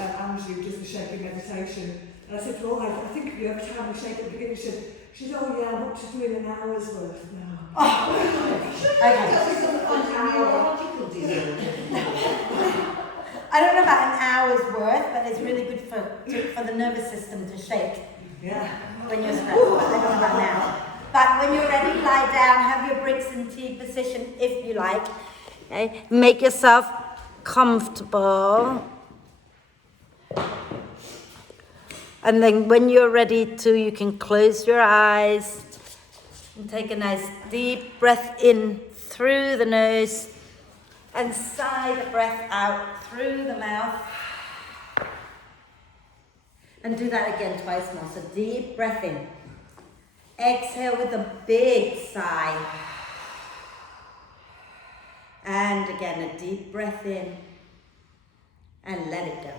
Angie does the shaking meditation. And I said to her, oh, I think you every time we shake at the beginning, she said, oh yeah, I'm up to doing an hour's worth now. I don't know about an hour's worth, but it's really good for the nervous system to shake. Yeah. When you're stressed. I don't know about now. But when you're ready, lie down, have your bricks in T position if you like. Okay? Make yourself comfortable. And then when you're ready to, you can close your eyes and take a nice deep breath in through the nose and sigh the breath out through the mouth. And do that again twice more. So deep breath in. Exhale with a big sigh. And again, a deep breath in. And let it go.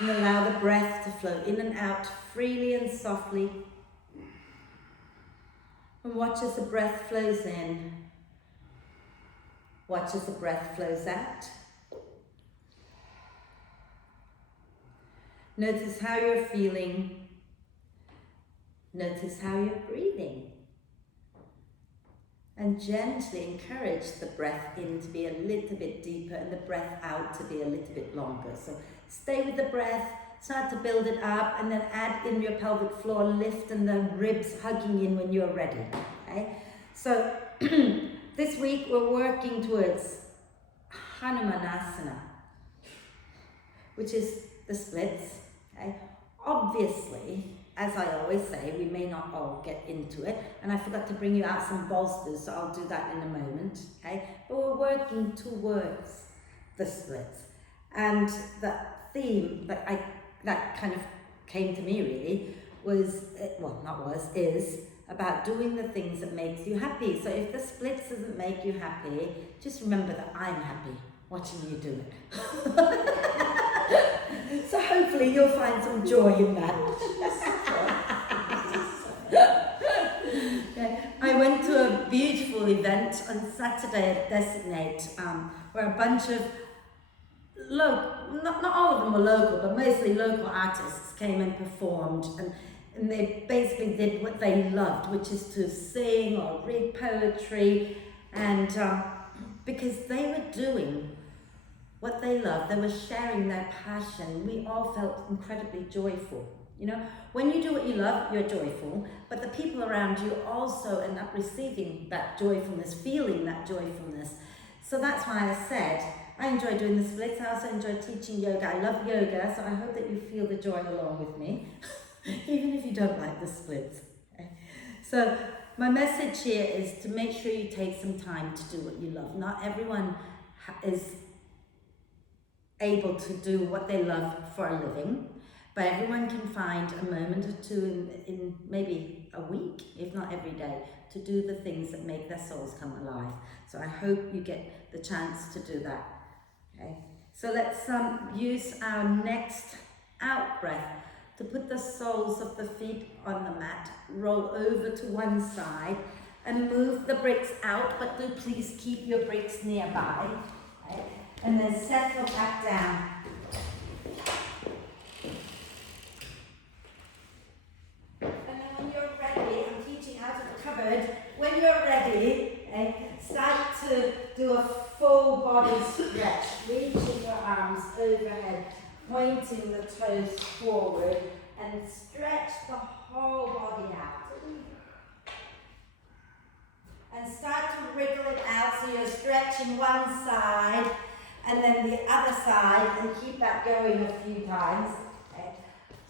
And allow the breath to flow in and out freely and softly. And watch as the breath flows in. Watch as the breath flows out. Notice how you're feeling. Notice how you're breathing. And gently encourage the breath in to be a little bit deeper and the breath out to be a little bit longer. So stay with the breath, start to build it up, and then add in your pelvic floor lift and the ribs hugging in when you're ready. Okay? So this week we're working towards Hanumanasana, which is the splits. Okay? Obviously, as I always say, we may not all get into it, and I forgot to bring you out some bolsters, so I'll do that in a moment. Okay? But we're working towards the splits. And the theme that kind of came to me really is about doing the things that makes you happy. So if the splits doesn't make you happy, just remember that I'm happy watching you do it. So hopefully you'll find some joy in that. I went to a beautiful event on Saturday at Designate, where a bunch of not all of them were local, but mostly local artists came and performed, and they basically did what they loved, which is to sing or read poetry, and because they were doing what they loved, they were sharing their passion. We all felt incredibly joyful. You know, when you do what you love, you're joyful, but the people around you also end up receiving that joyfulness, feeling that joyfulness. So that's why I said, I enjoy doing the splits. I also enjoy teaching yoga. I love yoga, so I hope that you feel the joy along with me, even if you don't like the splits. So my message here is to make sure you take some time to do what you love. Not everyone is able to do what they love for a living, but everyone can find a moment or two in maybe a week, if not every day, to do the things that make their souls come alive. So I hope you get the chance to do that. Okay, so let's use our next out breath to put the soles of the feet on the mat, roll over to one side and move the bricks out, but do please keep your bricks nearby. Okay? And then settle back down. And then when you're ready, I'm teaching out of the cupboard, when you're ready, start to do a full body stretch, reaching your arms overhead, pointing the toes forward, and stretch the whole body out. And start to wriggle it out so you're stretching one side and then the other side, and keep that going a few times. Okay.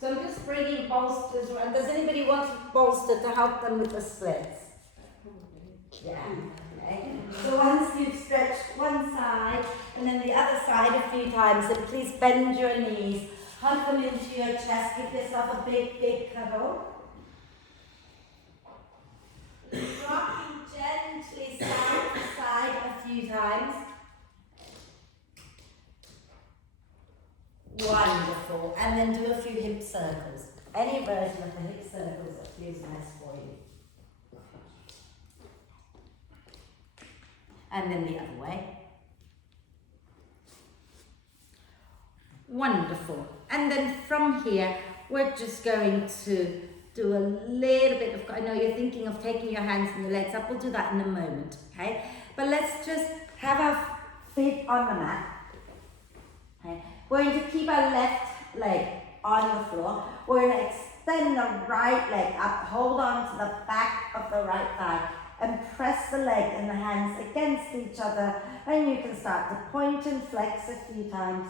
So I'm just bringing bolsters around. Does anybody want a bolster to help them with the splits? Yeah. Okay. So once you've stretched one side and then the other side a few times, then please bend your knees, hug them into your chest, give yourself a big, big cuddle. Rocking gently side to side a few times. Wonderful. And then do a few hip circles. Any version of the hip circles that feels nice for you. And then the other way. Wonderful. And then from here, we're just going to do a little bit of, I know you're thinking of taking your hands and the legs up. We'll do that in a moment, okay? But let's just have our feet on the mat. Okay? We're going to keep our left leg on the floor. We're going to extend the right leg up, hold on to the back of the right thigh, and press the leg and the hands against each other, and you can start to point and flex a few times.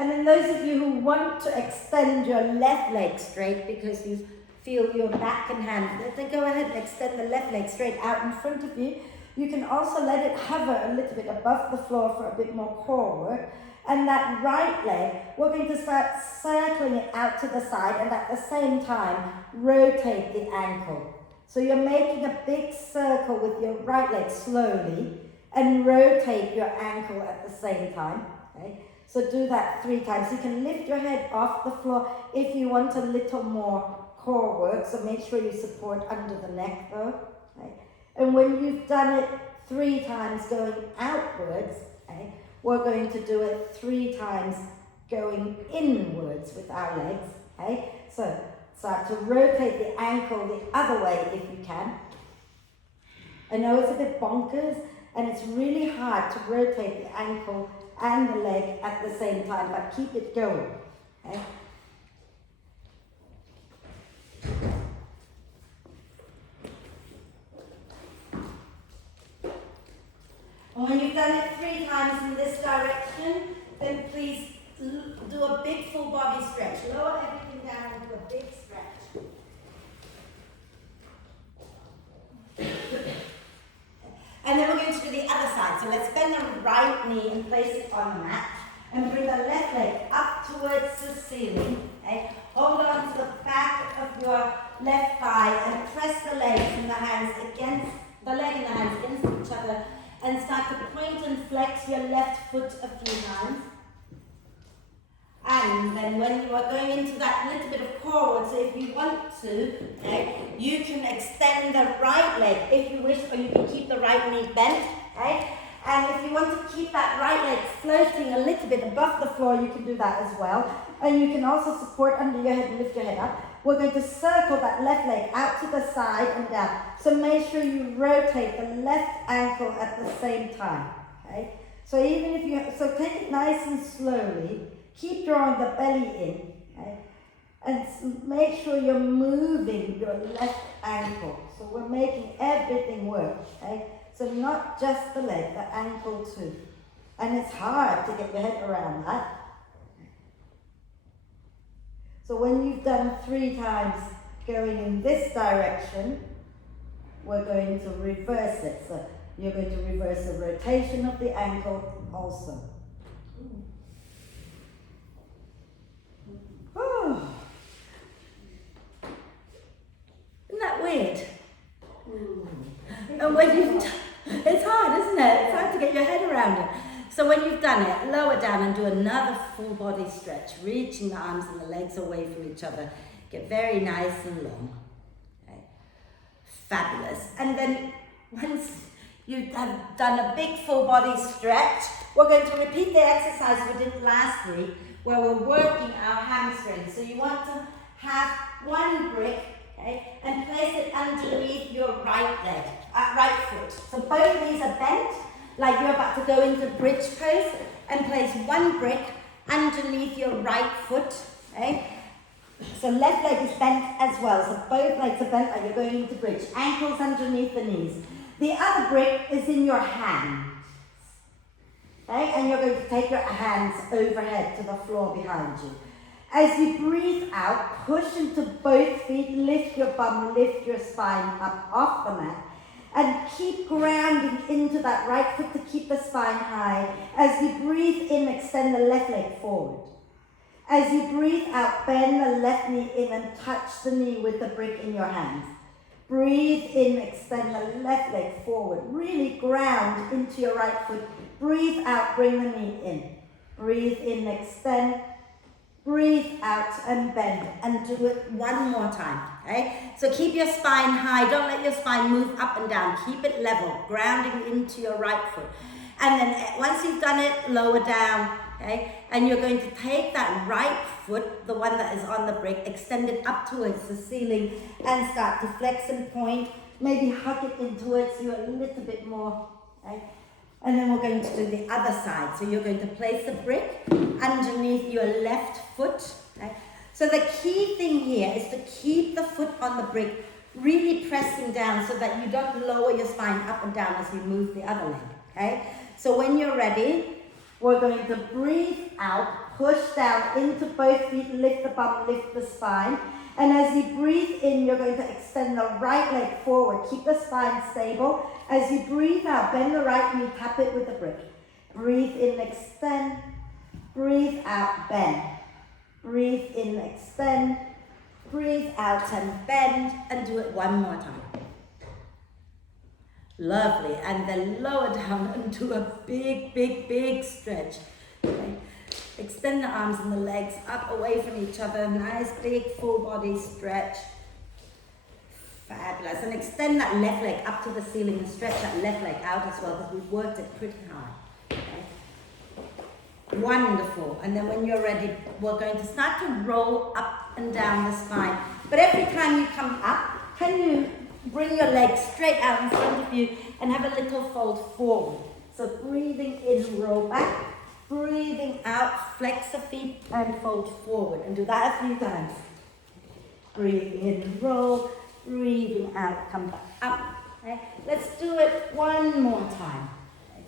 And then those of you who want to extend your left leg straight because you feel your back and hands, then go ahead and extend the left leg straight out in front of you. You can also let it hover a little bit above the floor for a bit more core work. And that right leg, we're going to start circling it out to the side and at the same time, rotate the ankle. So you're making a big circle with your right leg slowly and rotate your ankle at the same time. Okay? So do that 3 times. You can lift your head off the floor if you want a little more core work. So make sure you support under the neck though. Okay? And when you've done it 3 times going outwards, okay, we're going to do it 3 times going inwards with our legs. Okay? So start to rotate the ankle the other way if you can. I know it's a bit bonkers and it's really hard to rotate the ankle and the leg at the same time, but keep it going. Okay? And when you've done it 3 times in this direction, then please do a big full body stretch. Lower everything down into a big stretch. And then we're going to do the other side. So let's bend the right knee and place it on the mat. And bring the left leg up towards the ceiling. Okay? Hold on to the back of your left thigh and press the legs and the hands against, the leg and the hands against each other. And start to point and flex your left foot a few times. And then when you are going into that little bit of core work, so if you want to, okay, you can extend the right leg if you wish, or you can keep the right knee bent. Okay? And if you want to keep that right leg floating a little bit above the floor, you can do that as well. And you can also support under your head and lift your head up. We're going to circle that left leg out to the side and down. So make sure you rotate the left ankle at the same time. Okay? So even if you, so take it nice and slowly. Keep drawing the belly in. Okay? And make sure you're moving your left ankle. So we're making everything work. Okay? So not just the leg, the ankle too. And it's hard to get your head around that. So when you've done 3 times going in this direction, we're going to reverse it. So you're going to reverse the rotation of the ankle also. Oh. Isn't that weird? And when you've done, it's hard, isn't it? It's hard to get your head around it. So when you've done it, lower down and do another full body stretch, reaching the arms and the legs away from each other. Get very nice and long. Okay. Fabulous. And then once you have done a big full body stretch, we're going to repeat the exercise we did last week, where we're working our hamstrings. So you want to have one brick, okay, and place it underneath your right leg, right foot. So both knees are bent, like you're about to go into bridge pose, and place one brick underneath your right foot. Okay? So left leg is bent as well. So both legs are bent like you're going into bridge. Ankles underneath the knees. The other brick is in your hands. Okay? And you're going to take your hands overhead to the floor behind you. As you breathe out, push into both feet, lift your bum, lift your spine up off the mat. And keep grounding into that right foot to keep the spine high. As you breathe in, extend the left leg forward. As you breathe out, bend the left knee in and touch the knee with the brick in your hands. Breathe in, extend the left leg forward. Really ground into your right foot. Breathe out, bring the knee in. Breathe in, extend. Breathe out and bend, and do it one more time, okay? So keep your spine high, don't let your spine move up and down, keep it level, grounding into your right foot. And then once you've done it, lower down, okay? And you're going to take that right foot, the one that is on the brick, extend it up towards the ceiling and start to flex and point. Maybe hug it in towards you a little bit more, okay? And then we're going to do the other side. So you're going to place the brick underneath your left foot, okay? So the key thing here is to keep the foot on the brick really pressing down so that you don't lower your spine up and down as you move the other leg, okay? So when you're ready, we're going to breathe out, push down into both feet, lift the bum, lift the spine. And as you breathe in, you're going to extend the right leg forward. Keep the spine stable. As you breathe out, bend the right knee, tap it with the brick. Breathe in, extend. Breathe out, bend. Breathe in, extend. Breathe out and bend. And do it one more time. Lovely. And then lower down and do a big, big, big stretch. Okay. Extend the arms and the legs up away from each other. Nice big full body stretch. Fabulous. And extend that left leg up to the ceiling and stretch that left leg out as well because we've worked it pretty hard. Okay. Wonderful. And then when you're ready, we're going to start to roll up and down the spine. But every time you come up, can you bring your legs straight out in front of you and have a little fold forward. So breathing in, roll back. Breathing out, flex the feet and fold forward. And do that a few times. Breathing in, roll. Breathing out, come back up. Okay. Let's do it one more time. Okay.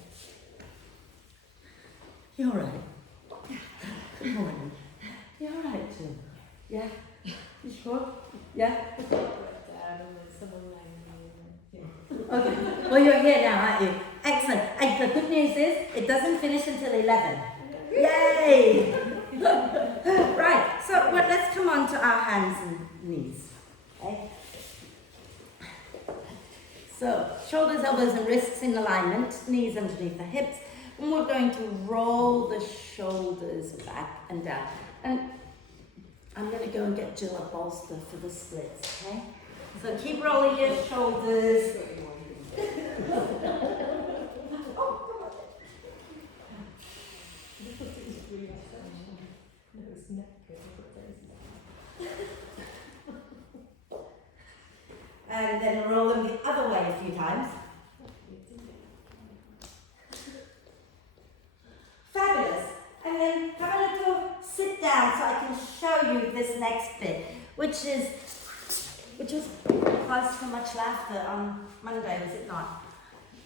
You're right. Good morning. You're right too. Yeah? You sure? Yeah? Okay. Well, you're here now, aren't you? Excellent. And the good news is, it doesn't finish until 11. Yay! Right, so let's come on to our hands and knees. Okay? So, shoulders, elbows and wrists in alignment, knees underneath the hips. And we're going to roll the shoulders back and down. And I'm going to go and get Jill a bolster for the splits, okay? So keep rolling your shoulders. And then roll them the other way a few times. Fabulous. And then have a little sit down so I can show you this next bit, which was caused so much laughter on Monday, was it not?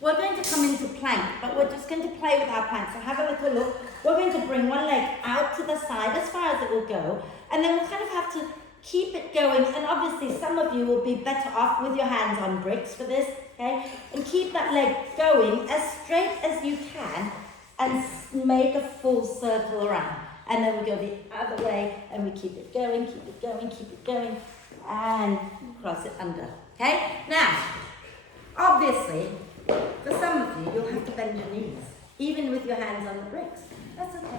We're going to come into plank, but we're just going to play with our plank. So have a little look. We're going to bring one leg out to the side as far as it will go, and then we'll kind of have to keep it going. And obviously some of you will be better off with your hands on bricks for this, okay? And keep that leg going as straight as you can and make a full circle around. And then we go the other way and we keep it going, keep it going, keep it going, and cross it under. Okay? Now, obviously, for some of you, you'll have to bend your knees, even with your hands on the bricks. That's okay.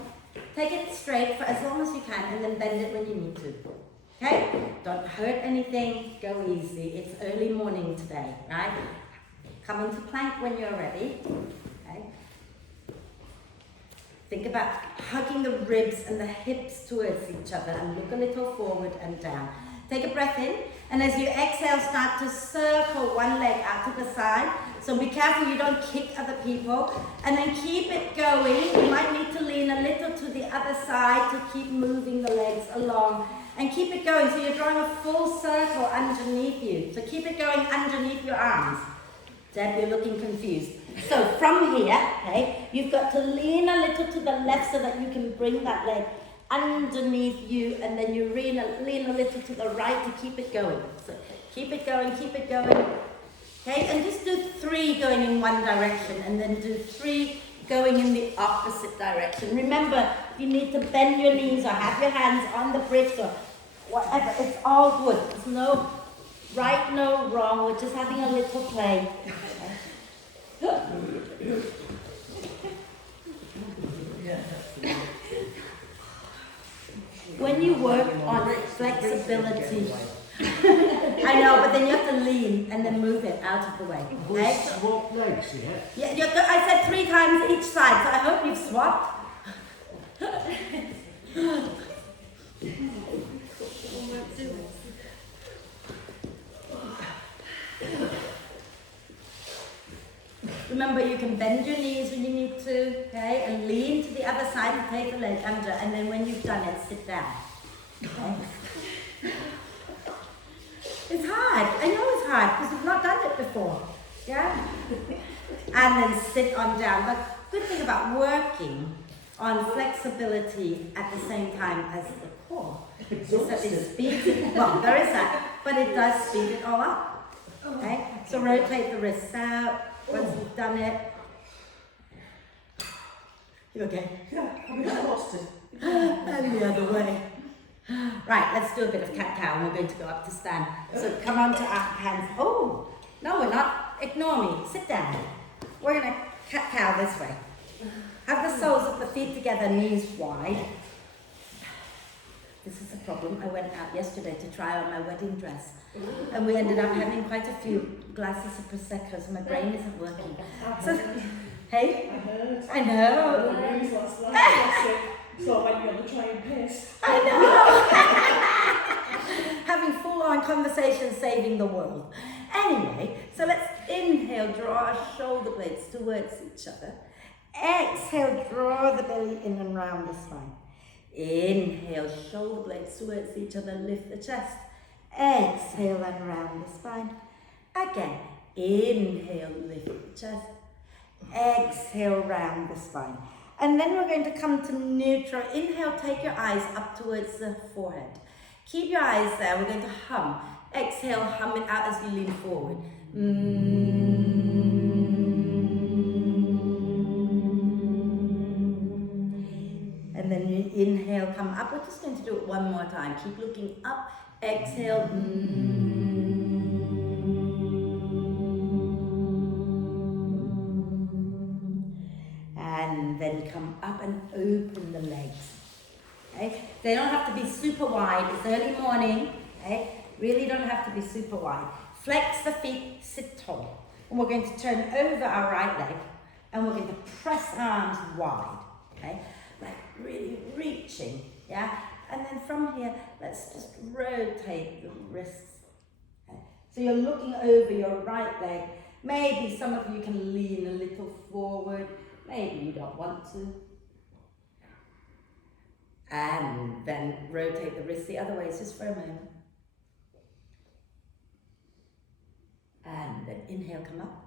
Take it straight for as long as you can and then bend it when you need to. Okay? Don't hurt anything, go easy. It's early morning today, right? Come into plank when you're ready. Okay? Think about hugging the ribs and the hips towards each other and look a little forward and down. Take a breath in, and as you exhale, start to circle one leg out to the side. So be careful you don't kick other people. And then keep it going. You might need to lean a little to the other side to keep moving the legs along. And keep it going. So you're drawing a full circle underneath you. So keep it going underneath your arms. Deb, you're looking confused. So from here, okay, you've got to lean a little to the left so that you can bring that leg underneath you, and then you lean a little to the right to keep it going. So keep it going, keep it going. Okay, and just do 3 going in one direction, and then do 3 going in the opposite direction. Remember, you need to bend your knees or have your hands on the bricks or whatever. It's all good. There's no right, no wrong. We're just having a little play. When you work on flexibility I know, but then you have to lean and then move it out of the way. We Okay? swap legs, yeah? Yeah, I said 3 times each side, so I hope you've swapped. Remember, you can bend your knees when you need to, okay, and lean to the other side and take the leg under, and then when you've done it, sit down. Okay? It's hard. I know it's hard because you've not done it before. Yeah? And then sit on down. But good thing about working on flexibility at the same time as the core is that it speeds it. Well, there is that, but it does speed it all up. Okay? So rotate the wrists out once you've done it. You okay? Yeah, I'm exhausted. And the other way. Right, let's do a bit of cat-cow and we're going to go up to stand. So come on to our hands. Oh, no we're not. Ignore me. Sit down. We're going to cat-cow this way. Have the soles of the feet together, knees wide. This is a problem. I went out yesterday to try on my wedding dress. And we ended up having quite a few glasses of Prosecco, so my brain isn't working. So, hey? I know. Last night, so when you're on the train pissed. I know. Having full-on conversation, saving the world. Anyway, so let's inhale, draw our shoulder blades towards each other. Exhale, draw the belly in and round the spine. Inhale, shoulder blades towards each other, lift the chest. Exhale and round the spine. Again, inhale, lift the chest. Exhale, round the spine. And then we're going to come to neutral. Inhale, take your eyes up towards the forehead. Keep your eyes there. We're going to hum. Exhale, hum it out as you lean forward. And then you inhale, come up. We're just going to do it one more time. Keep looking up. Exhale. And then come up and open the legs. Okay? They don't have to be super wide. It's early morning. Okay? Really don't have to be super wide. Flex the feet, sit tall. And we're going to turn over our right leg and we're going to press arms wide. Okay? Like really reaching. Yeah? And then from here, let's just rotate the wrists. Okay? So you're looking over your right leg. Maybe some of you can lean a little forward. Maybe you don't want to. And then rotate the wrist the other way, just for a moment. And then inhale, come up.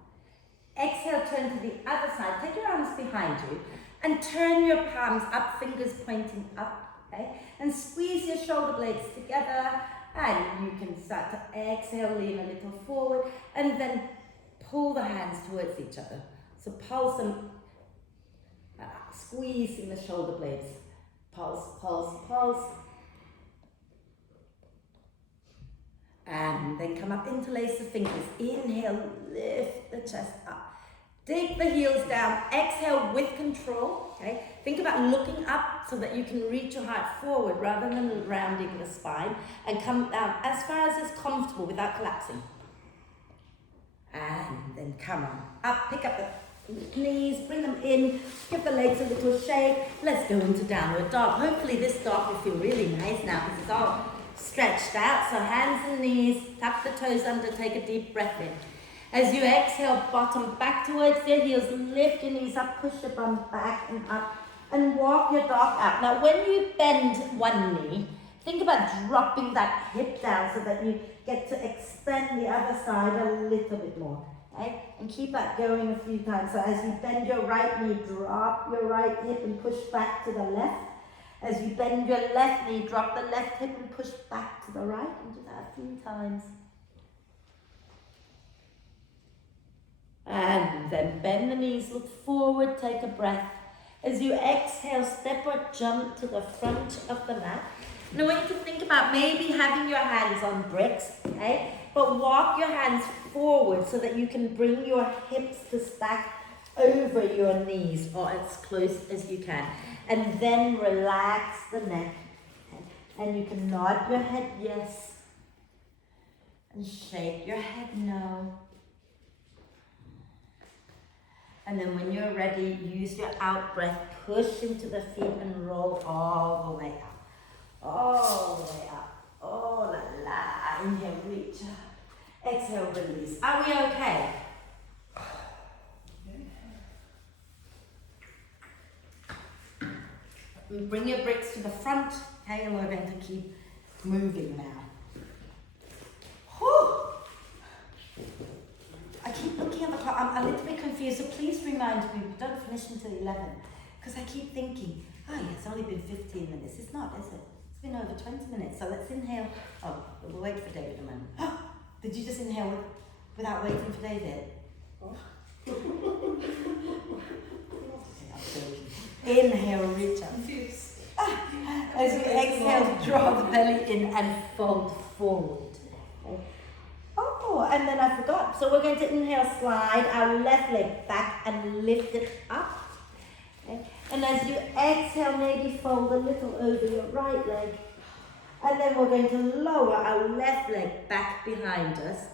Exhale, turn to the other side. Take your arms behind you and turn your palms up, fingers pointing up, okay? And squeeze your shoulder blades together. And you can start to exhale, lean a little forward, and then pull the hands towards each other. So pulse them. Squeezing the shoulder blades. Pulse, pulse, pulse. And then come up, interlace the fingers. Inhale, lift the chest up. Dig the heels down. Exhale with control. Okay? Think about looking up so that you can reach your heart forward rather than rounding the spine. And come down as far as is comfortable without collapsing. And then come on. Up, pick up the knees, bring them in, give the legs a little shake. Let's go into downward dog. Hopefully this dog will feel really nice now because it's all stretched out. So hands and knees, tuck the toes under, take a deep breath in. As you exhale, bottom back towards your heels, lift your knees up, push your bum back and up, and walk your dog out. Now when you bend one knee, think about dropping that hip down so that you get to extend the other side a little bit more. Okay? And keep that going a few times. So as you bend your right knee, drop your right hip and push back to the left. As you bend your left knee, drop the left hip and push back to the right. And do that a few times. And then bend the knees, look forward, take a breath. As you exhale, step or jump to the front of the mat. Now I want you to think about maybe having your hands on bricks, okay? But walk your hands forward so that you can bring your hips to stack over your knees or as close as you can. And then relax the neck. And you can nod your head yes. And shake your head no. And then when you're ready, use your out breath, push into the feet and roll all the way up. All the way up. Oh la la. Inhale, reach up. Exhale, release. Are we okay? Bring your bricks to the front, okay, and we're going to keep moving now. Whew. I keep looking at the clock. I'm a little bit confused, so please remind me, we don't finish until 11. Because I keep thinking, oh yeah, it's only been 15 minutes. It's not, is it? It's been over 20 minutes. So let's inhale. Oh, we'll wait for David a moment. Did you just inhale without waiting for David? Oh. Inhale, reach up. As you exhale, draw the belly in and fold forward. Okay. Oh, and then I forgot. So we're going to inhale, slide our left leg back and lift it up. Okay. And as you exhale, maybe fold a little over your right leg. And then we're going to lower our left leg back behind us.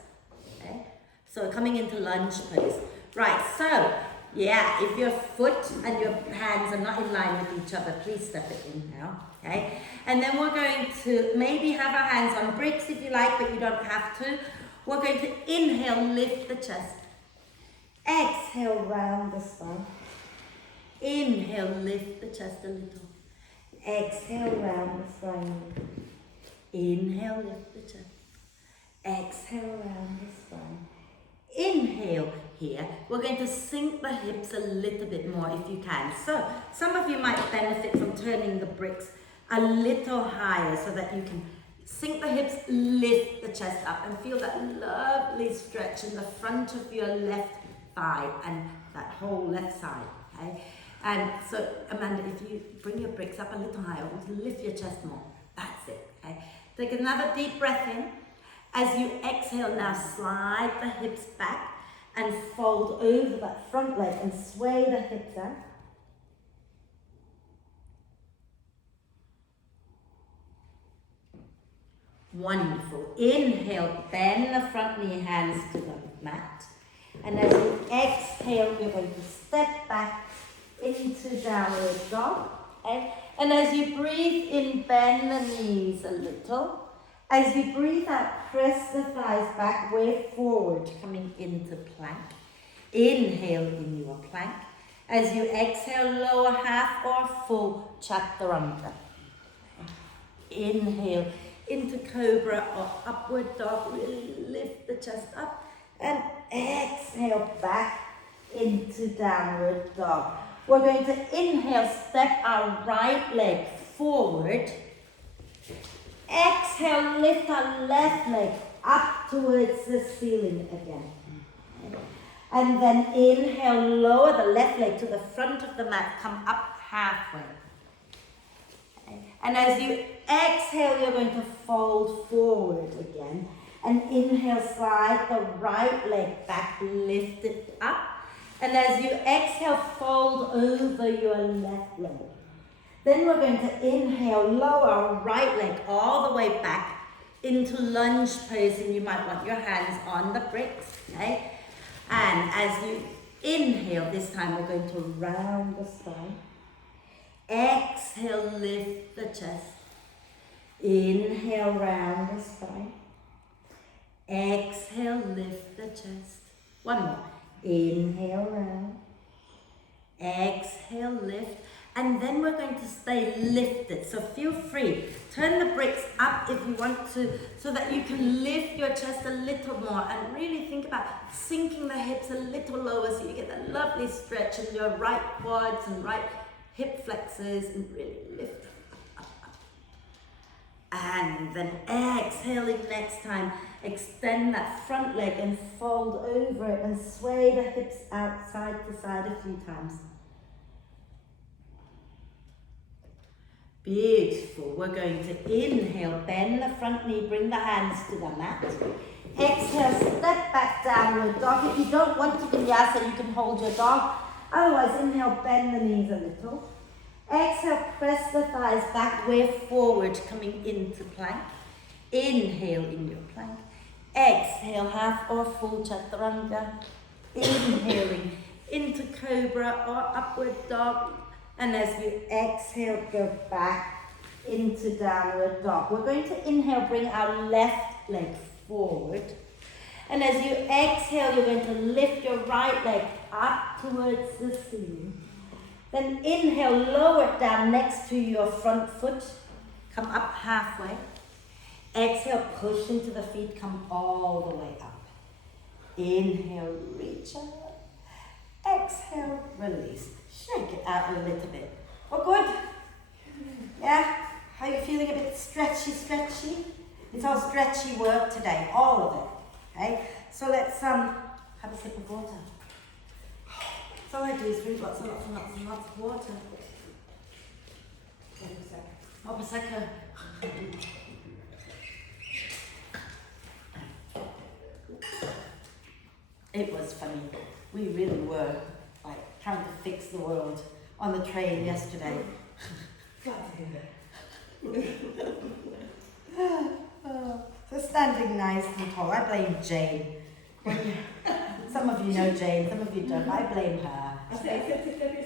Okay. So coming into lunge pose. Right, so yeah, if your foot and your hands are not in line with each other, please step it in now, okay? And then we're going to maybe have our hands on bricks if you like, but you don't have to. We're going to inhale, lift the chest. Exhale, round the spine. Inhale, lift the chest a little. Exhale, round the spine. Inhale, lift the chest. Exhale, round the spine. Inhale here. We're going to sink the hips a little bit more if you can. So some of you might benefit from turning the bricks a little higher so that you can sink the hips, lift the chest up and feel that lovely stretch in the front of your left thigh and that whole left side. Okay? And so Amanda, if you bring your bricks up a little higher, lift your chest more. That's it. Okay? Take another deep breath in. As you exhale now, slide the hips back and fold over that front leg and sway the hips out. Wonderful. Inhale, bend the front knee, hands to the mat. And as you exhale, you're going to step back into downward dog. Okay? And as you breathe in, bend the knees a little. As you breathe out, press the thighs back, way forward, coming into plank. Inhale in your plank. As you exhale, lower half or full chaturanga. Inhale into cobra or upward dog. Really lift the chest up. And exhale back into downward dog. We're going to inhale, step our right leg forward. Exhale, lift our left leg up towards the ceiling again. And then inhale, lower the left leg to the front of the mat, come up halfway. And as you exhale, you're going to fold forward again. And inhale, slide the right leg back, lift it up. And as you exhale, fold over your left leg. Then we're going to inhale, lower our right leg all the way back into lunge pose, and you might want your hands on the bricks, okay? And as you inhale, this time we're going to round the spine. Exhale, lift the chest. Inhale, round the spine. Exhale, lift the chest. One more. Inhale, round. Exhale, lift. And then we're going to stay lifted. So feel free. Turn the bricks up if you want to, so that you can lift your chest a little more. And really think about sinking the hips a little lower so you get that lovely stretch in your right quads and right hip flexors, and really lift up. And then exhaling next time. Extend that front leg and fold over it and sway the hips out side to side a few times. Beautiful. We're going to inhale, bend the front knee, bring the hands to the mat. Exhale, step back, downward dog. If you don't want to vinyasa, you can hold your dog. Otherwise, inhale, bend the knees a little. Exhale, press the thighs back, way forward, coming into plank. Inhale in your plank. Exhale, half or full chaturanga. Inhaling into cobra or upward dog. And as you exhale, go back into downward dog. We're going to inhale, bring our left leg forward. And as you exhale, you're going to lift your right leg up towards the ceiling. Then inhale, lower it down next to your front foot. Come up halfway. Exhale, push into the feet, come all the way up. Inhale, reach up. Exhale, release. Shake it out a little bit. Oh, good. Yeah? Are you feeling a bit stretchy? It's all stretchy work today, all of it. Okay? So let's have a sip of water. So all I do is drink lots and lots and lots and lots of water. What was that? It was funny. We really were like trying to fix the world on the train yesterday. Glad to hear that. So standing nice and tall. I blame Jane. Some of you know Jane, some of you don't. I blame her. I think Debbie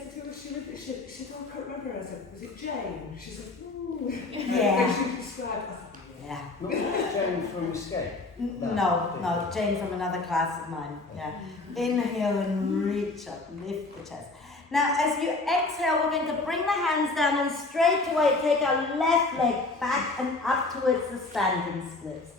she said, I can't remember her. I said, was it Jane? She said, ooh. Yeah. She described it. Yeah. Not Jane from Escape? No, Jane from another class of mine. Yeah. Inhale and reach up, lift the chest. Now, as you exhale, we're going to bring the hands down and straight away take our left leg back and up towards the standing splits.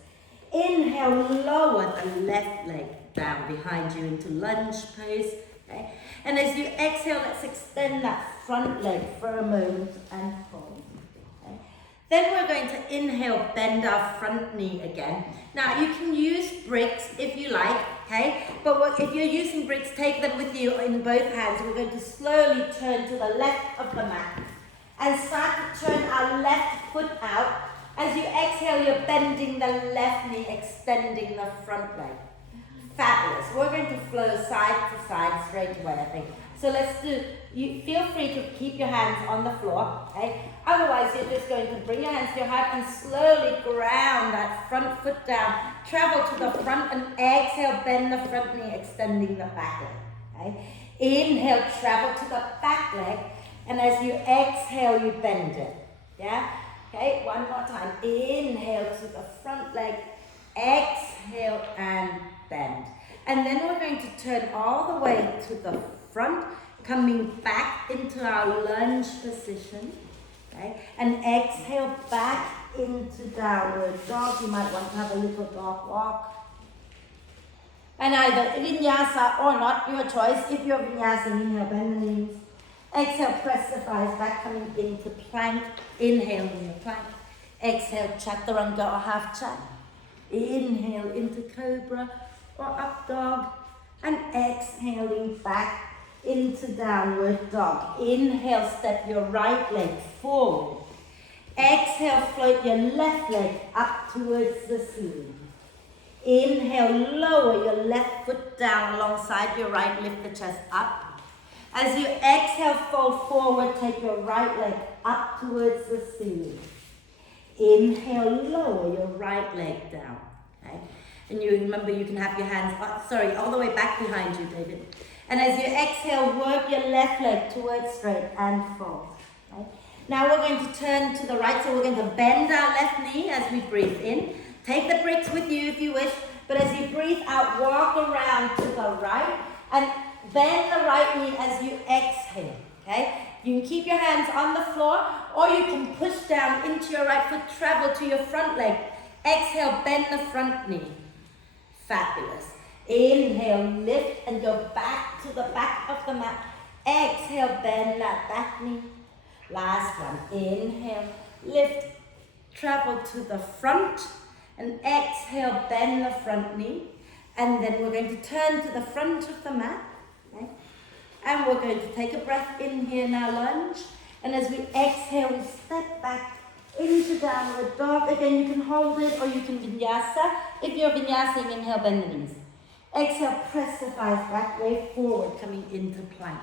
Inhale, lower the left leg down behind you into lunge pose. Okay? And as you exhale, let's extend that front leg for a moment and hold. Okay? Then we're going to inhale, bend our front knee again. Now, you can use bricks if you like, okay? But if you're using bricks, take them with you in both hands. We're going to slowly turn to the left of the mat and start to turn our left foot out. As you exhale, you're bending the left knee, extending the front leg. Fabulous. We're going to flow side to side straight away, I think. So let's do, you feel free to keep your hands on the floor, okay? Otherwise, you're just going to bring your hands to your heart and slowly ground that front foot down. Travel to the front and exhale, bend the front knee, extending the back leg, okay? Inhale, travel to the back leg, and as you exhale, you bend it, yeah? Okay, one more time. Inhale to the front leg, exhale and bend. And then we're going to turn all the way to the front, coming back into our lunge position. Okay, and exhale back into downward dog. You might want to have a little dog walk. And either vinyasa or not, your choice. If you're vinyasa, inhale, bend the knees. Exhale, press the thighs back, coming into plank. Inhale in your plank. Exhale, chaturanga or half chat. Inhale into cobra or up dog. And exhaling back into downward dog. Inhale, step your right leg forward. Exhale, float your left leg up towards the ceiling. Inhale, lower your left foot down alongside your right, lift the chest up. As you exhale, fold forward, take your right leg up towards the ceiling. Inhale, lower your right leg down. Okay? And you remember you can have your hands, all the way back behind you, David. And as you exhale, work your left leg towards straight and fold. Okay? Now we're going to turn to the right, so we're going to bend our left knee as we breathe in. Take the bricks with you if you wish, but as you breathe out, walk around to the right and bend the right knee as you exhale. Okay? You can keep your hands on the floor, or you can push down into your right foot, travel to your front leg. Exhale, bend the front knee. Fabulous. Inhale, lift and go back to the back of the mat. Exhale, bend that back knee. Last one. Inhale, lift, travel to the front, and exhale, bend the front knee. And then we're going to turn to the front of the mat. Okay? And we're going to take a breath in here now, lunge. And as we exhale, we step back into downward dog. Again, you can hold it or you can vinyasa. If you're vinyasing, inhale, bend the knees. Exhale, press the thighs back, way forward, coming into plank.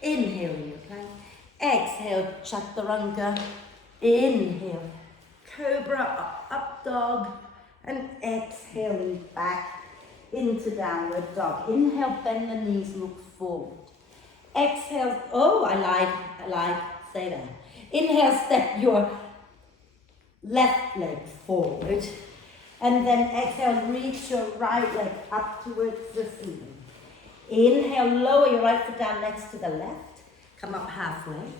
Inhale in your plank. Exhale, chaturanga. Inhale, cobra, up dog. And exhaling back into downward dog. Inhale, bend the knees, look forward. Exhale, oh, I lied, say that. Inhale, step your left leg forward. And then exhale, reach your right leg up towards the ceiling. Inhale, lower your right foot down next to the left. Come up halfway.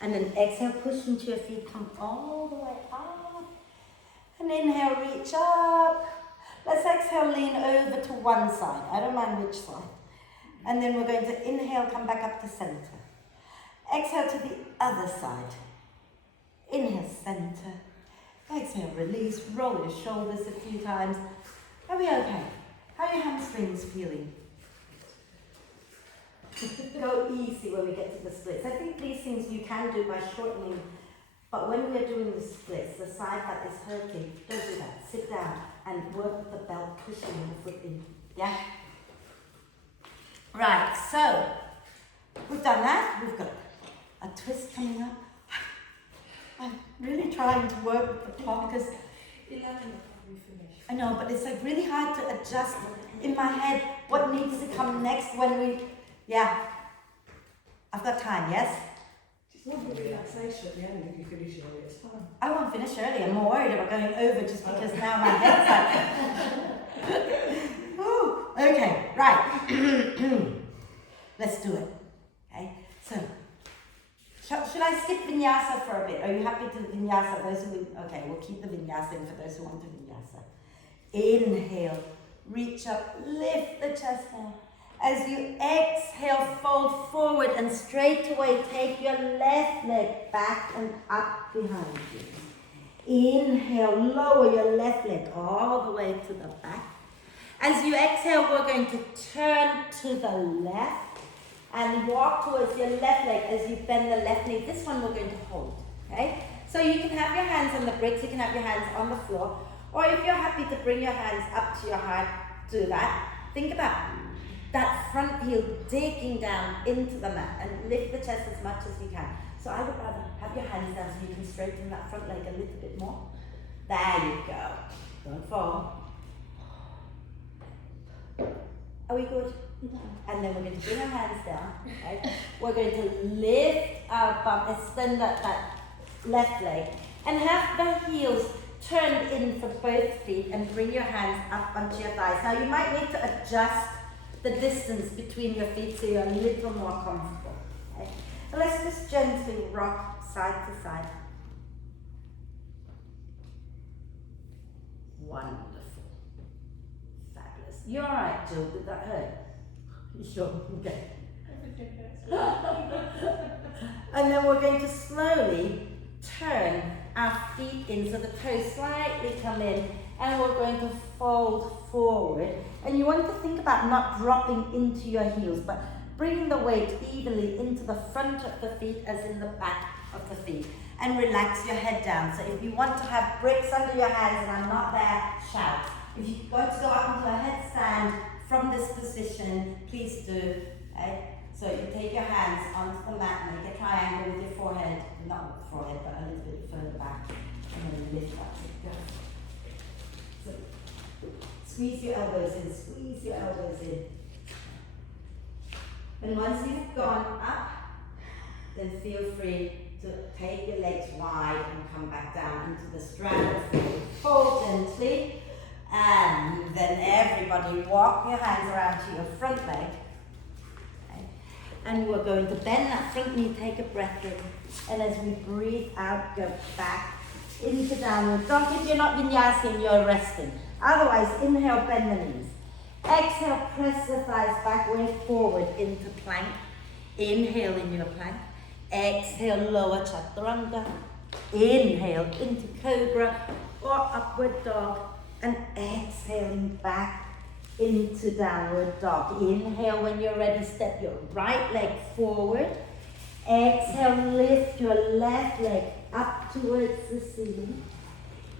And then exhale, push into your feet, come all the way up. And inhale, reach up. Let's exhale, lean over to one side. I don't mind which side. And then we're going to inhale, come back up to center. Exhale to the other side. Inhale, center. Exhale, release, roll your shoulders a few times. Are we okay? How are your hamstrings feeling? Go easy when we get to the splits. I think these things you can do by shortening, but when we're doing the splits, the side that is hurting, don't do that. Sit down and work with the belt, pushing the foot in. Yeah? Right, so we've done that. We've got a twist coming up. I'm really trying to work with the clock because 11 o'clock we finish. I know, but it's like really hard to adjust in my head what needs to come next when we, yeah. I've got time, yes? Just want a relaxation at the end if you finish early, it's fine. I won't finish early. I'm more worried about going over just because now my head's like, ooh, okay, right. Let's do it. Okay, so should I skip vinyasa for a bit? Are you happy to vinyasa? Okay, we'll keep the vinyasa in for those who want to vinyasa. Inhale, reach up, lift the chest down. As you exhale, fold forward and straight away take your left leg back and up behind you. Inhale, lower your left leg all the way to the back. As you exhale, we're going to turn to the left and walk towards your left leg as you bend the left knee. This one we're going to hold, okay? So you can have your hands on the bricks, you can have your hands on the floor, or if you're happy to bring your hands up to your heart, do that. Think about that front heel digging down into the mat and lift the chest as much as you can. So I would rather have your hands down so you can straighten that front leg a little bit more. There you go. Don't fall. Are we good? And then we're going to bring our hands down. Right? We're going to lift our bum, extend that left leg, and have the heels turned in for both feet and bring your hands up onto your thighs. Now you might need to adjust the distance between your feet so you're a little more comfortable. Okay? So let's just gently rock side to side. Wonderful. Fabulous. You're alright, Jill. Did that hurt? You sure? Okay. And then we're going to slowly turn our feet in so the toes slightly come in, and we're going to fold forward. And you want to think about not dropping into your heels, but bringing the weight evenly into the front of the feet as in the back of the feet. And relax your head down. So if you want to have bricks under your hands and I'm not there, shout. If you want to go up into a headstand from this position, please do. Okay? So you take your hands onto the mat, make a triangle with your forehead, not with the forehead, but a little bit further back, and then lift up. So squeeze your elbows in, squeeze your elbows in. And once you've gone up, then feel free to take your legs wide and come back down into the straddle. Fold gently, and then everybody walk your hands around to your front leg. And we're going to bend that front knee, take a breath in. And as we breathe out, go back into downward dog. If you're not vinyasing, you're resting. Otherwise, inhale, bend the knees. Exhale, press the thighs back, way forward into plank. Inhale in your plank. Exhale, lower chaturanga. Inhale into cobra or upward dog. And exhaling back into downward dog. Inhale, when you're ready, step your right leg forward. Exhale, lift your left leg up towards the ceiling.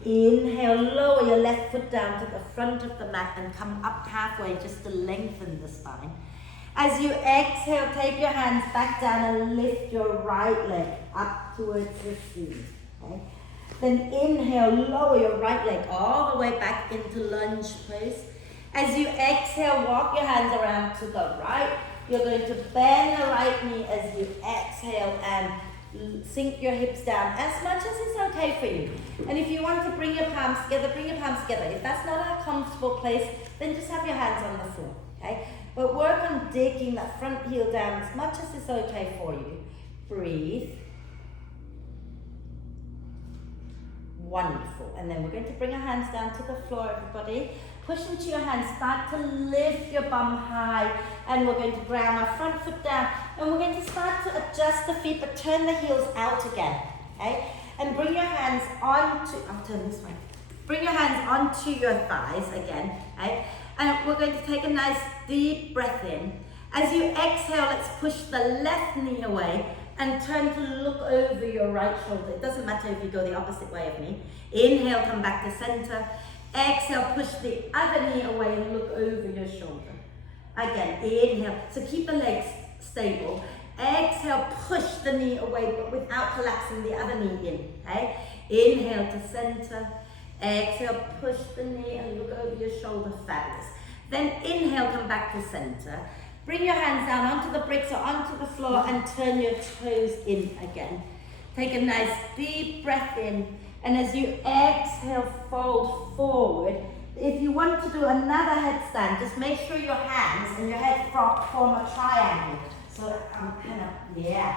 Inhale, lower your left foot down to the front of the mat and come up halfway just to lengthen the spine. As you exhale, take your hands back down and lift your right leg up towards the ceiling. Okay? Then inhale, lower your right leg all the way back into lunge pose. As you exhale, walk your hands around to the right. You're going to bend the right knee as you exhale and sink your hips down as much as it's okay for you. And if you want to bring your palms together, bring your palms together. If that's not a comfortable place, then just have your hands on the floor, okay? But work on digging that front heel down as much as it's okay for you. Breathe. Wonderful. And then we're going to bring our hands down to the floor, everybody. Push into your hands, start to lift your bum high, and we're going to ground our front foot down, and we're going to start to adjust the feet, but turn the heels out again, okay? And bring your hands onto, I'll turn this way. Bring your hands onto your thighs again, okay? And we're going to take a nice deep breath in. As you exhale, let's push the left knee away and turn to look over your right shoulder. It doesn't matter if you go the opposite way of me. Inhale, come back to center. Exhale, push the other knee away and look over your shoulder. Again, inhale. So keep the legs stable. Exhale, push the knee away, but without collapsing the other knee in. Okay? Inhale to center. Exhale, push the knee and look over your shoulder. Fabulous. Then inhale, come back to center. Bring your hands down onto the bricks or onto the floor and turn your toes in again. Take a nice deep breath in. And as you exhale, fold forward. If you want to do another headstand, just make sure your hands and your head form a triangle. So I'm kind of,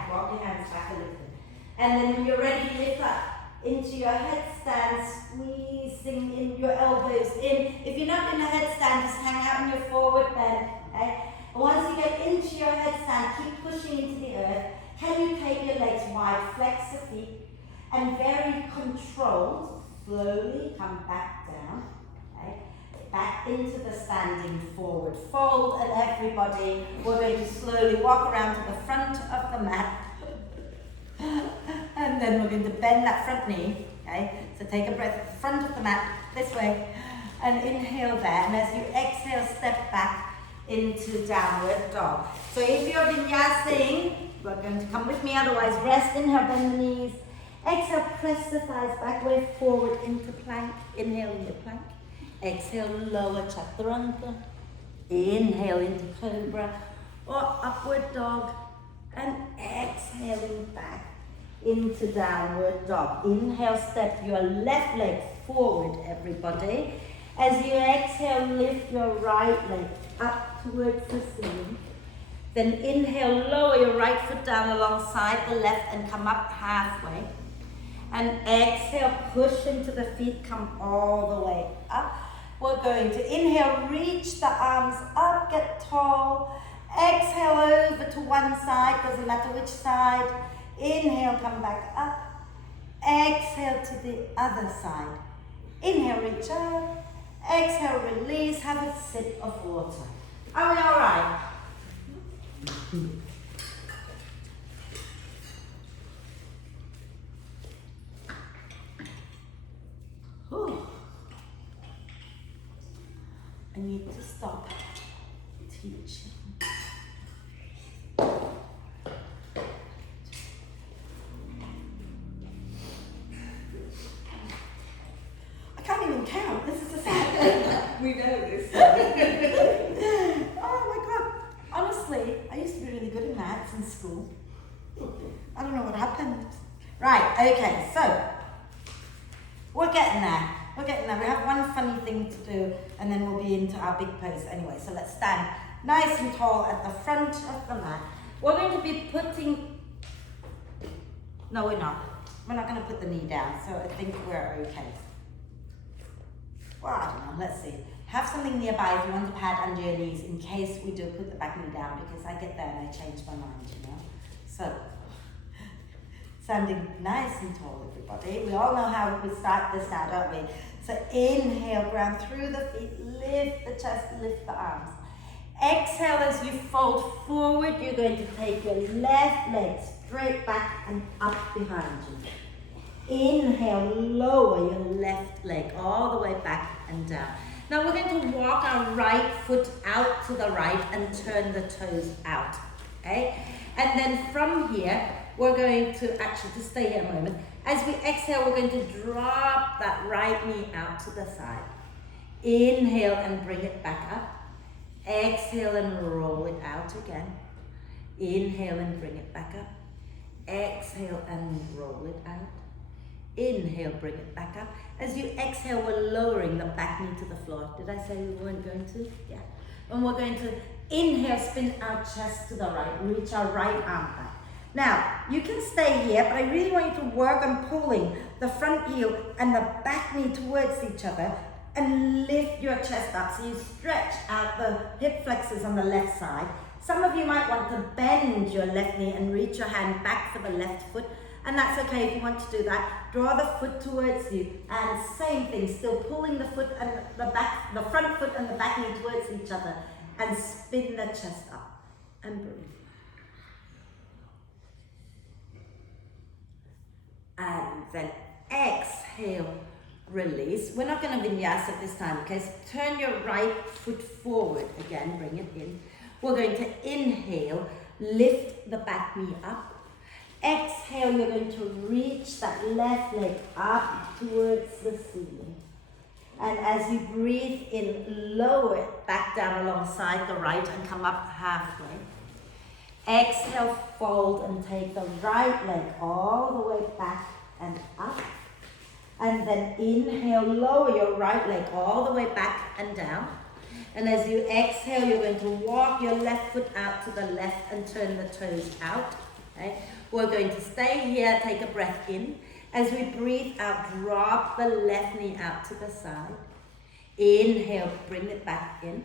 walk your hands back a little bit. And then when you're ready, lift up into your headstand, squeezing in your elbows in. If you're not in a headstand, just hang out in your forward bend. Okay? And once you get into your headstand, keep pushing into the earth. Can you take your legs wide, flex the feet, and very controlled, slowly come back down, okay? Back into the standing forward fold, and everybody, we're going to slowly walk around to the front of the mat, and then we're going to bend that front knee, okay? So take a breath at the front of the mat, this way, and inhale there, and as you exhale, step back into downward dog. So if you're vinyasing, we're going to come with me, otherwise rest, inhale, bend the knees. Exhale, press the thighs back, way forward into plank. Inhale into plank. Exhale, lower chaturanga. Inhale into cobra or upward dog. And exhaling back into downward dog. Inhale, step your left leg forward, everybody. As you exhale, lift your right leg up towards the ceiling. Then inhale, lower your right foot down alongside the left and come up halfway. And exhale, push into the feet, come all the way up. We're going to inhale, reach the arms up, get tall. Exhale over to one side, doesn't matter which side. Inhale, come back up. Exhale to the other side. Inhale, reach up. Exhale, release, have a sip of water. Are we all right? I need to stop teaching. I can't even count. This is a sad thing. We know this. Oh my God. Honestly, I used to be really good at maths in school. I don't know what happened. Right, okay, so we're getting there. We're getting there. We have one funny thing to do and then we'll be into our big pose anyway. So let's stand nice and tall at the front of the mat. We're going to be putting, no we're not. We're not going to put the knee down, so I think we're okay. Well, I don't know, let's see. Have something nearby if you want to pad under your knees in case we do put the back knee down, because I get there and I change my mind, you know. So, standing nice and tall, everybody. We all know how we start this now, don't we? So inhale, ground through the feet, lift the chest, lift the arms. Exhale as you fold forward, you're going to take your left leg straight back and up behind you. Inhale, lower your left leg all the way back and down. Now we're going to walk our right foot out to the right and turn the toes out, okay? And then from here, we're going to actually just stay here a moment. As we exhale, we're going to drop that right knee out to the side. Inhale and bring it back up. Exhale and roll it out again. Inhale and bring it back up. Exhale and roll it out. Inhale, bring it back up. As you exhale, we're lowering the back knee to the floor. Did I say we weren't going to? Yeah. And we're going to inhale, spin our chest to the right, reach our right arm back. Now, you can stay here, but I really want you to work on pulling the front heel and the back knee towards each other and lift your chest up. So you stretch out the hip flexors on the left side. Some of you might want to bend your left knee and reach your hand back for the left foot. And that's okay if you want to do that. Draw the foot towards you, and same thing, still pulling the foot and the front foot and the back knee towards each other, and spin the chest up and breathe. And then exhale, release. We're not going to vinyasa this time, okay? So turn your right foot forward again, bring it in. We're going to inhale, lift the back knee up. Exhale, you're going to reach that left leg up towards the ceiling. And as you breathe in, lower it back down alongside the right and come up halfway. Exhale, fold and take the right leg all the way back and up. And then inhale, lower your right leg all the way back and down. And as you exhale, you're going to walk your left foot out to the left and turn the toes out. Okay? We're going to stay here, take a breath in. As we breathe out, drop the left knee out to the side. Inhale, bring it back in.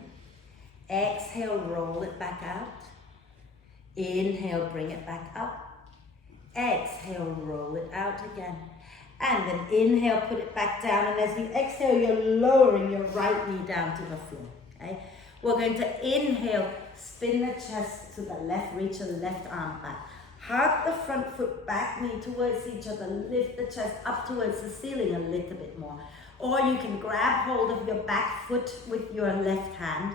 Exhale, roll it back out. Inhale, bring it back up. Exhale, roll it out again. And then inhale, put it back down. And as you exhale, you're lowering your right knee down to the floor. Okay? We're going to inhale, spin the chest to the left, reach the left arm back. Hug the front foot, back knee towards each other, lift the chest up towards the ceiling a little bit more. Or you can grab hold of your back foot with your left hand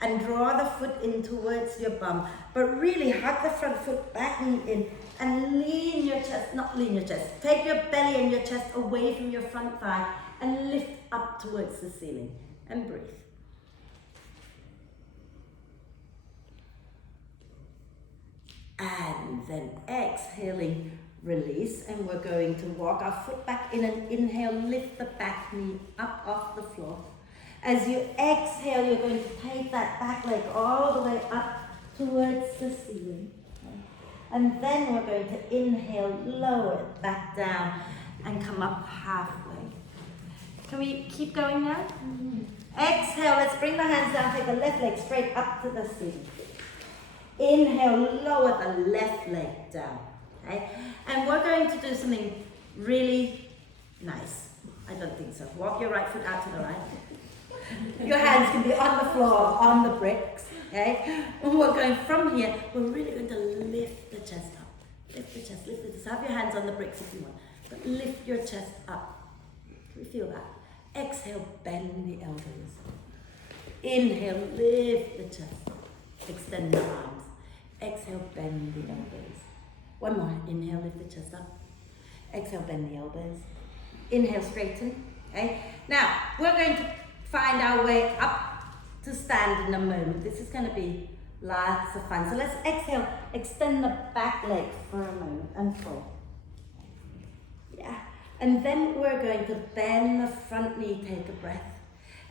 and draw the foot in towards your bum. But really hug the front foot, back knee in, and lean your chest, not lean your chest, take your belly and your chest away from your front thigh and lift up towards the ceiling and breathe. And then exhaling, release, and we're going to walk our foot back in and inhale, lift the back knee up off the floor. As you exhale, you're going to take that back leg all the way up towards the ceiling. And then we're going to inhale, lower it back down and come up halfway. Can we keep going now? Mm-hmm. Exhale, let's bring the hands down, take the left leg straight up to the ceiling. Inhale, lower the left leg down, okay? And we're going to do something really nice. I don't think so. Walk your right foot out to the right. Your hands can be on the floor, on the bricks, okay? And we're going from here, we're really going to lift the chest up. Lift the chest, lift the chest. Have your hands on the bricks if you want, but lift your chest up. Can we feel that? Exhale, bend the elbows. Inhale, lift the chest. Extend the arms. Exhale, bend the elbows. One more. Inhale, lift the chest up. Exhale, bend the elbows. Inhale, straighten. Okay? Now, we're going to find our way up to stand in a moment. This is going to be lots of fun. So let's exhale, extend the back leg for a moment and fold. Yeah. And then we're going to bend the front knee, take a breath.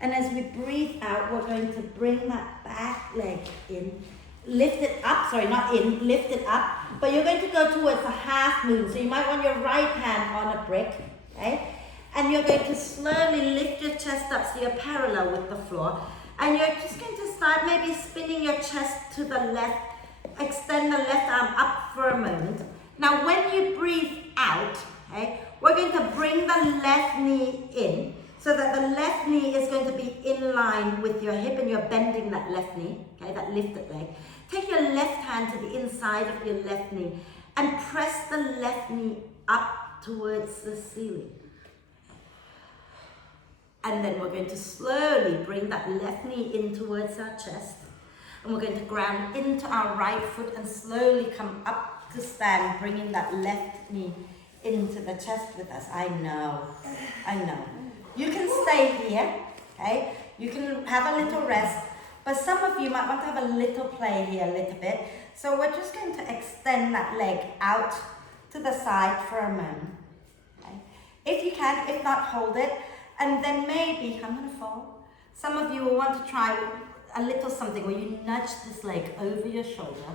And as we breathe out, we're going to bring that back leg in. Lift it up, sorry, not in, lift it up. But you're going to go towards a half moon. So you might want your right hand on a brick, okay? And you're going to slowly lift your chest up so you're parallel with the floor. And you're just going to start maybe spinning your chest to the left. Extend the left arm up for a moment. Now when you breathe out, okay, we're going to bring the left knee in so that the left knee is going to be in line with your hip and you're bending that left knee, okay, that lifted leg. Take your left hand to the inside of your left knee and press the left knee up towards the ceiling. And then we're going to slowly bring that left knee in towards our chest. And we're going to ground into our right foot and slowly come up to stand, bringing that left knee into the chest with us. I know. You can stay here, okay? You can have a little rest, but some of you might want to have a little play here a little bit. So we're just going to extend that leg out to the side for a moment. Okay? If you can, if not, hold it. And then maybe, I'm going to fall. Some of you will want to try a little something where you nudge this leg over your shoulder.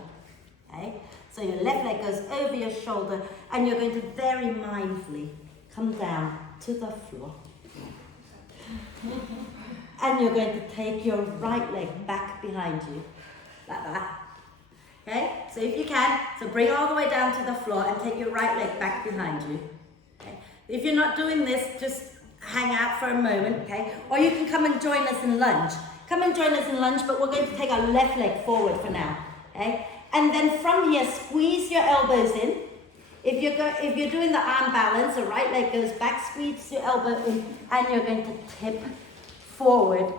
Okay? So your left leg goes over your shoulder and you're going to very mindfully come down to the floor. And you're going to take your right leg back behind you, like that. Okay? So if you can, so bring all the way down to the floor and take your right leg back behind you. Okay? If you're not doing this, just hang out for a moment, okay? Or you can come and join us in lunge. Come and join us in lunge, but we're going to take our left leg forward for now, okay? And then from here, squeeze your elbows in. If you're doing the arm balance, the right leg goes back, squeeze your elbow in, and you're going to tip forward,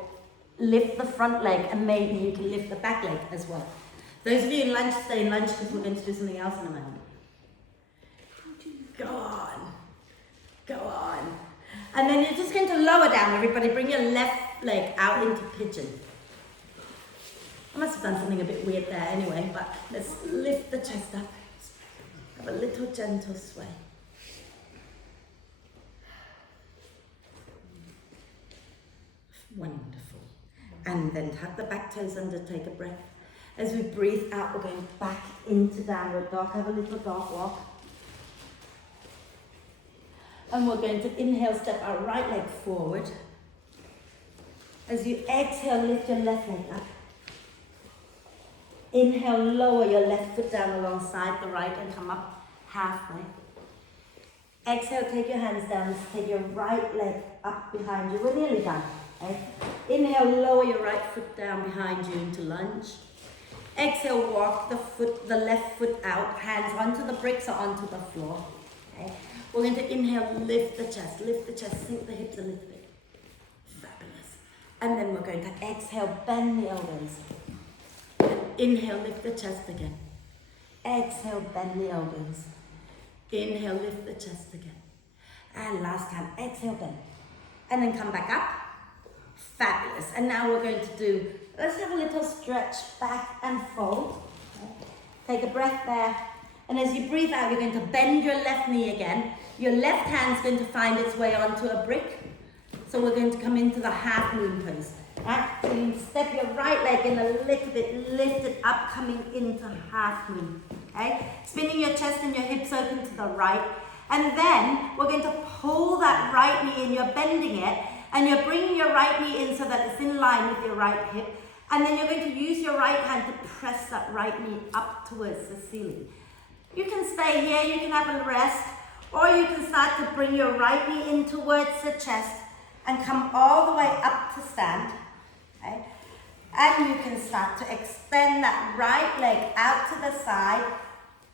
lift the front leg, and maybe you can lift the back leg as well. Those of you in lunge, stay in lunge because we're going to do something else in a moment. Go on. Go on. And then you're just going to lower down, everybody. Bring your left leg out into pigeon. I must have done something a bit weird there anyway, but let's lift the chest up. Have a little gentle sway. Wonderful. And then tuck the back toes under, take a breath. As we breathe out, we're going back into downward dog. Have a little dog walk. And we're going to inhale, step our right leg forward. As you exhale, lift your left leg up. Inhale, lower your left foot down alongside the right and come up halfway. Exhale, take your hands down, take your right leg up behind you. We're nearly done. Okay? Inhale, lower your right foot down behind you into lunge. Exhale, walk the left foot out, hands onto the bricks or onto the floor. Okay? We're going to inhale, lift the chest, sink the hips a little bit. Fabulous. And then we're going to exhale, bend the elbows. And inhale, lift the chest again. Exhale, bend the elbows. Inhale, lift the chest again. And last time, exhale, bend. And then come back up. Fabulous. And now we're going to do, let's have a little stretch back and fold. Okay. Take a breath there. And as you breathe out, you're going to bend your left knee again. Your left hand's going to find its way onto a brick. So we're going to come into the half moon pose. Right? So you step your right leg in a little bit, lift it up, coming into half moon. Okay? Spinning your chest and your hips open to the right. And then we're going to pull that right knee in. You're bending it. And you're bringing your right knee in so that it's in line with your right hip. And then you're going to use your right hand to press that right knee up towards the ceiling. You can stay here, you can have a rest, or you can start to bring your right knee in towards the chest and come all the way up to stand. Okay? And you can start to extend that right leg out to the side,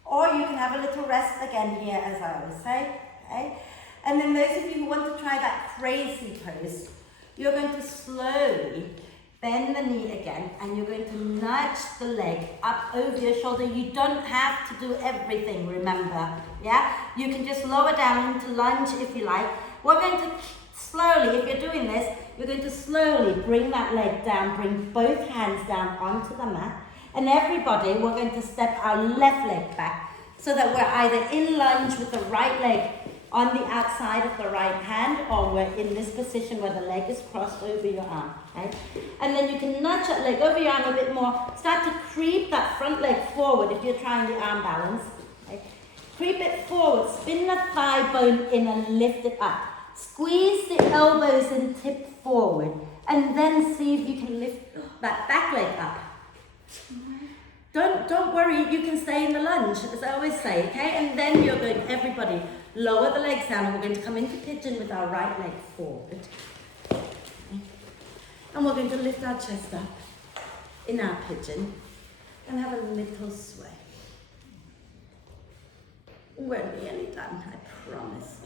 or you can have a little rest again here, as I always say. Okay? And then those of you who want to try that crazy pose, you're going to slowly bend the knee again, and you're going to nudge the leg up over your shoulder. You don't have to do everything, remember, yeah? You can just lower down into lunge if you like. We're going to slowly, if you're doing this, you're going to slowly bring that leg down, bring both hands down onto the mat, and everybody, we're going to step our left leg back so that we're either in lunge with the right leg on the outside of the right hand, or we're in this position where the leg is crossed over your arm, okay? And then you can nudge that leg over your arm a bit more. Start to creep that front leg forward if you're trying the arm balance, okay? Creep it forward, spin the thigh bone in and lift it up. Squeeze the elbows and tip forward, and then see if you can lift that back leg up. Don't worry, you can stay in the lunge, as I always say, okay? And then you're going, everybody, lower the legs down, and we're going to come into pigeon with our right leg forward. Okay. And we're going to lift our chest up in our pigeon and have a little sway. We're nearly done, I promise.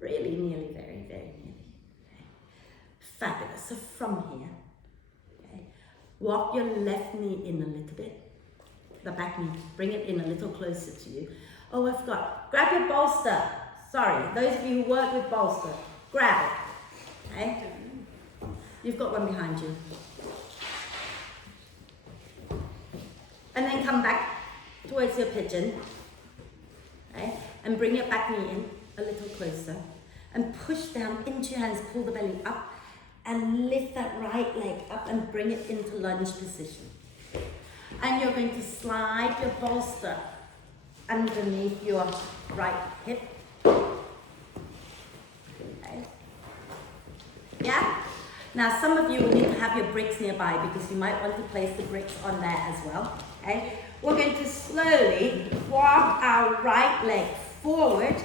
Really nearly, very, very nearly. Okay. Fabulous. So from here, okay, walk your left knee in a little bit. the back knee, bring it in a little closer to you. Oh, I forgot. Grab your bolster. Sorry, those of you who work with bolster, grab it. Okay? You've got one behind you. And then come back towards your pigeon. Okay? And bring your back knee in a little closer. And push down into your hands, pull the belly up. And lift that right leg up and bring it into lunge position. And you're going to slide your bolster underneath your right hip. Okay. Yeah? Now some of you will need to have your bricks nearby because you might want to place the bricks on there as well. Okay? We're going to slowly walk our right leg forward,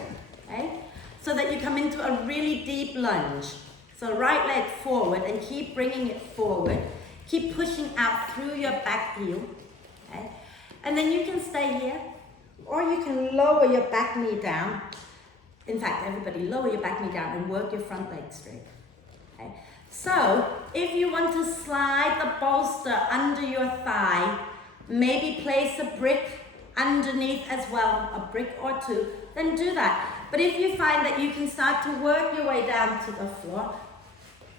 okay? So that you come into a really deep lunge. So right leg forward and keep bringing it forward. Keep pushing out through your back heel. Okay? And then you can stay here or you can lower your back knee down. In fact, everybody lower your back knee down and work your front leg straight. Okay? So if you want to slide the bolster under your thigh, maybe place a brick underneath as well, a brick or two, then do that. But if you find that you can start to work your way down to the floor,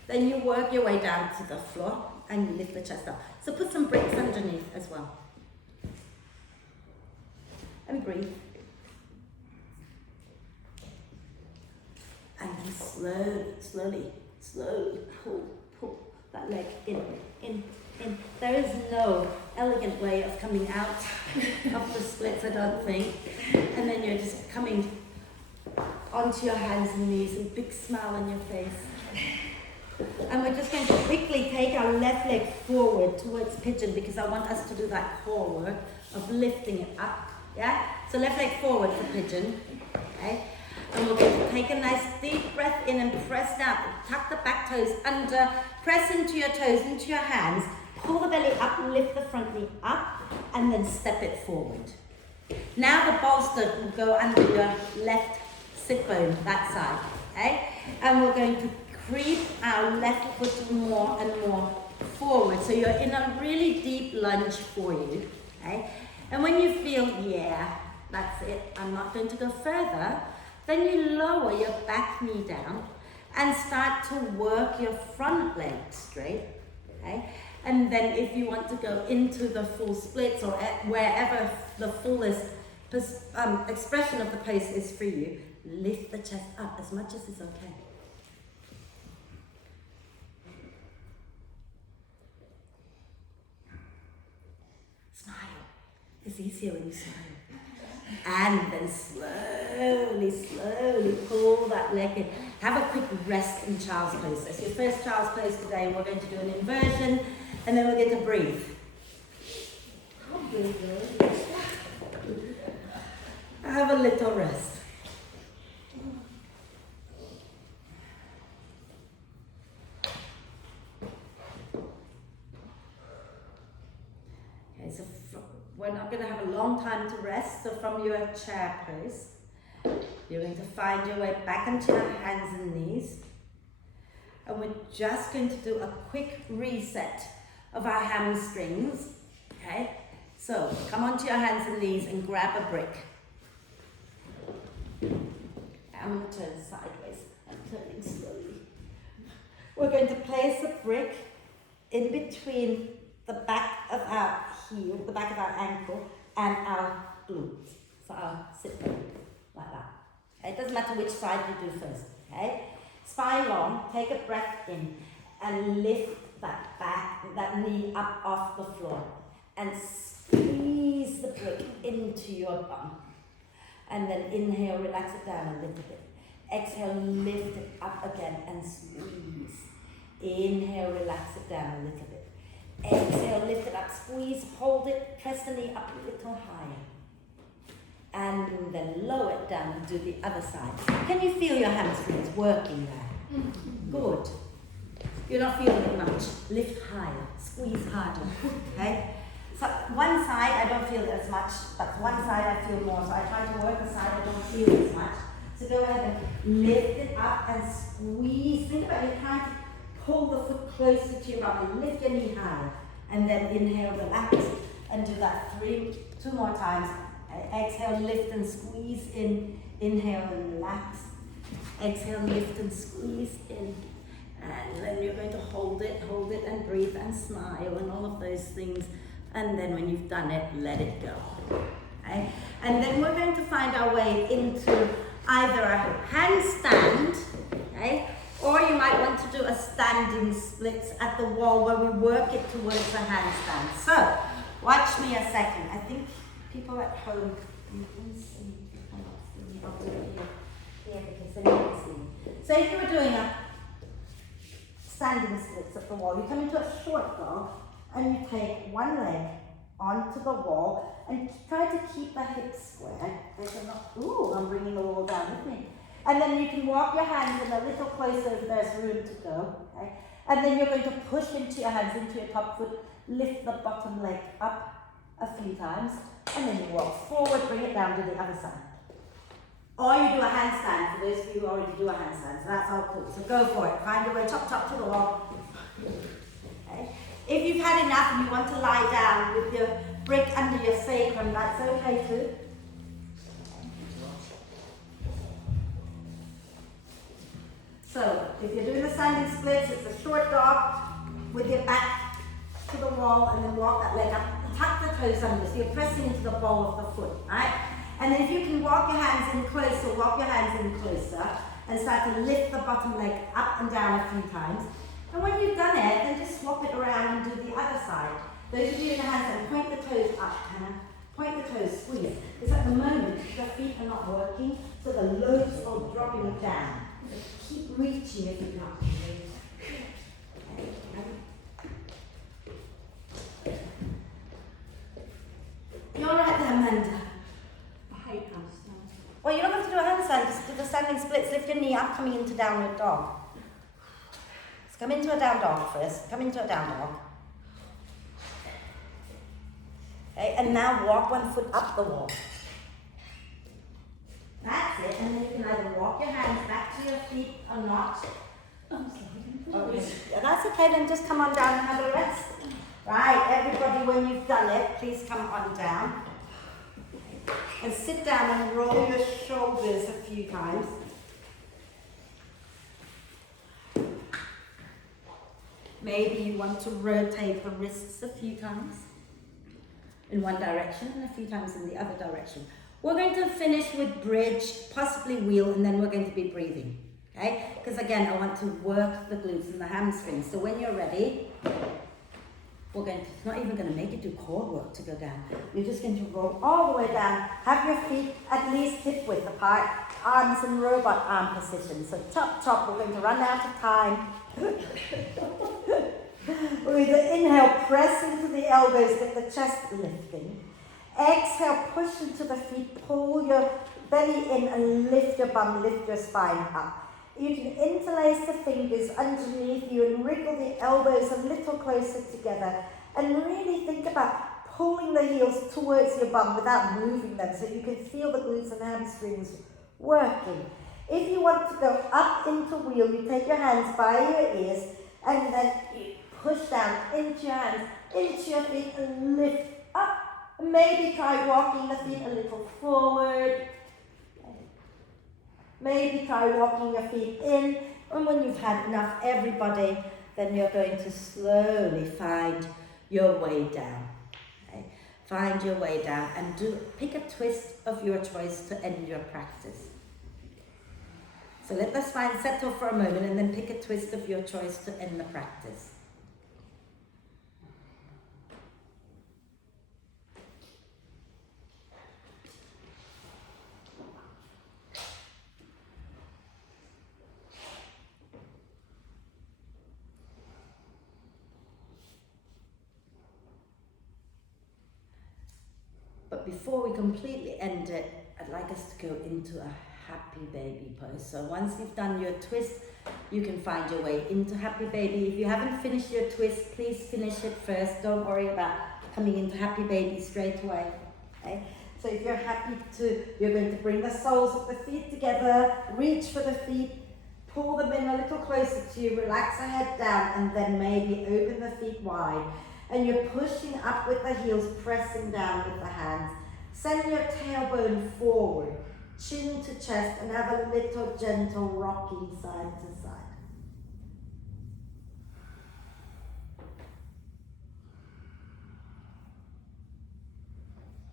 then you work your way down to the floor and you lift the chest up. So put some bricks underneath as well. And breathe. And you slowly pull that leg in. There is no elegant way of coming out of the splits, I don't think. And then you're just coming onto your hands and knees and big smile on your face. And we're just going to quickly take our left leg forward towards pigeon because I want us to do that core work of lifting it up. Yeah? So left leg forward for pigeon. Okay? And we're going to take a nice deep breath in and press down. Tuck the back toes under. Press into your toes, into your hands. Pull the belly up and lift the front knee up. And then step it forward. Now the bolster will go under your left sit bone, that side. Okay? And we're going to creep our left foot more and more forward. So you're in a really deep lunge for you. Okay? And when you feel, yeah, that's it, I'm not going to go further, then you lower your back knee down and start to work your front leg straight. Okay? And then if you want to go into the full splits or wherever the fullest expression of the pose is for you, lift the chest up as much as is okay. Smile. It's easier when you smile. And then slowly pull that leg in. Have a quick rest in child's pose. That's your first child's pose today. We're going to do an inversion and then we're going to breathe. Have a little rest. Okay, so we're not going to have a long time to rest. So from your chair pose, you're going to find your way back into your hands and knees. And we're just going to do a quick reset of our hamstrings. Okay? So come onto your hands and knees and grab a brick. I'm going to turn sideways. I'm turning slowly. We're going to place a brick in between the back of our heel, the back of our ankle, and our glutes. So our sit bone, like that. Okay? It doesn't matter which side you do first. Okay? Spine long, take a breath in, and lift that knee up off the floor. And squeeze the brick into your bum. And then inhale, relax it down a little bit. Exhale, lift it up again and squeeze. Inhale, relax it down a little bit. Exhale, lift it up, squeeze, hold it, press the knee up a little higher. And then lower it down and do the other side. Can you feel your hamstrings working there? Good. You're not feeling it much. Lift higher, squeeze harder. Okay? So one side I don't feel as much, but one side I feel more. So I try to work the side I don't feel as much. So go ahead and lift it up and squeeze. Think about it, trying to pull the foot closer to your bum and lift your knee higher. And then inhale, relax. and do that two more times. Exhale, lift and squeeze in. Inhale and relax. Exhale, lift and squeeze in. And then you're going to hold it and breathe and smile and all of those things. And then when you've done it, let it go. Okay? And then we're going to find our way into either a handstand, okay? Or you might want to do a standing splits at the wall where we work it towards a handstand. So, watch me a second. I think people at home, you can see, I'll do it here because then you can see. So if you were doing a standing splits at the wall, you come into a short dog and you take one leg onto the wall and try to keep the hips square. I'm bringing the wall down with me. And then you can walk your hands in a little closer if there's room to go. Okay? And then you're going to push into your hands, into your top foot, lift the bottom leg up a few times, and then you walk forward, bring it down to the other side. Or you do a handstand, for those of you who already do a handstand, so that's all cool. So go for it, find your way top to the wall. Okay? If you've had enough and you want to lie down with your brick under your sacrum, that's okay too. So, if you're doing the standing splits, it's a short dog with your back to the wall and then walk that leg up. Tuck the toes under, so you're pressing into the ball of the foot, right? And then if you can walk your hands in closer, and start to lift the bottom leg up and down a few times. And when you've done it, then just swap it around and do the other side. Those of you in the hands, point the toes up, Hannah. Point the toes, squeeze. Because at the moment, the feet are not working, so the loads are dropping down. Keep reaching if you're not. You're all right there, Amanda. I hate handstands. Well, you don't have to do a handstand, just do the standing splits. Lift your knee up, coming into downward dog. Let's come into a down dog first. Come into a down dog. Okay, and now walk one foot up the wall. That's it, and then you can either walk your hands back to your feet or not. Yeah, that's okay, then just come on down and have a rest. Right, everybody, when you've done it, please come on down. And sit down and roll your shoulders a few times. Maybe you want to rotate the wrists a few times in one direction and a few times in the other direction. We're going to finish with bridge, possibly wheel, and then we're going to be breathing. Okay? Because again, I want to work the glutes and the hamstrings. So when you're ready, it's not even going to make you do core work to go down. You're just going to roll all the way down. Have your feet at least hip width apart. Arms in robot arm position. So top, we're going to run out of time. We're going to inhale, press into the elbows, get the chest lifting. Exhale, push into the feet, pull your belly in and lift your bum, lift your spine up. You can interlace the fingers underneath you and wriggle the elbows a little closer together and really think about pulling the heels towards your bum without moving them so you can feel the glutes and hamstrings working. If you want to go up into wheel, you take your hands by your ears and then you push down into your hands, into your feet and lift up. Maybe try walking the feet a little forward. Maybe try walking your feet in, and when you've had enough, everybody, then you're going to slowly find your way down. Okay? Find your way down and pick a twist of your choice to end your practice. So let the spine settle for a moment and then pick a twist of your choice to end the practice. But before we completely end it, I'd like us to go into a happy baby pose. So once you've done your twist, you can find your way into happy baby. If you haven't finished your twist, please finish it first. Don't worry about coming into happy baby straight away. Okay? So if you're you're going to bring the soles of the feet together, reach for the feet, pull them in a little closer to you, relax the head down, and then maybe open the feet wide. And you're pushing up with the heels, pressing down with the hands. Send your tailbone forward, chin to chest, and have a little gentle rocking side to side.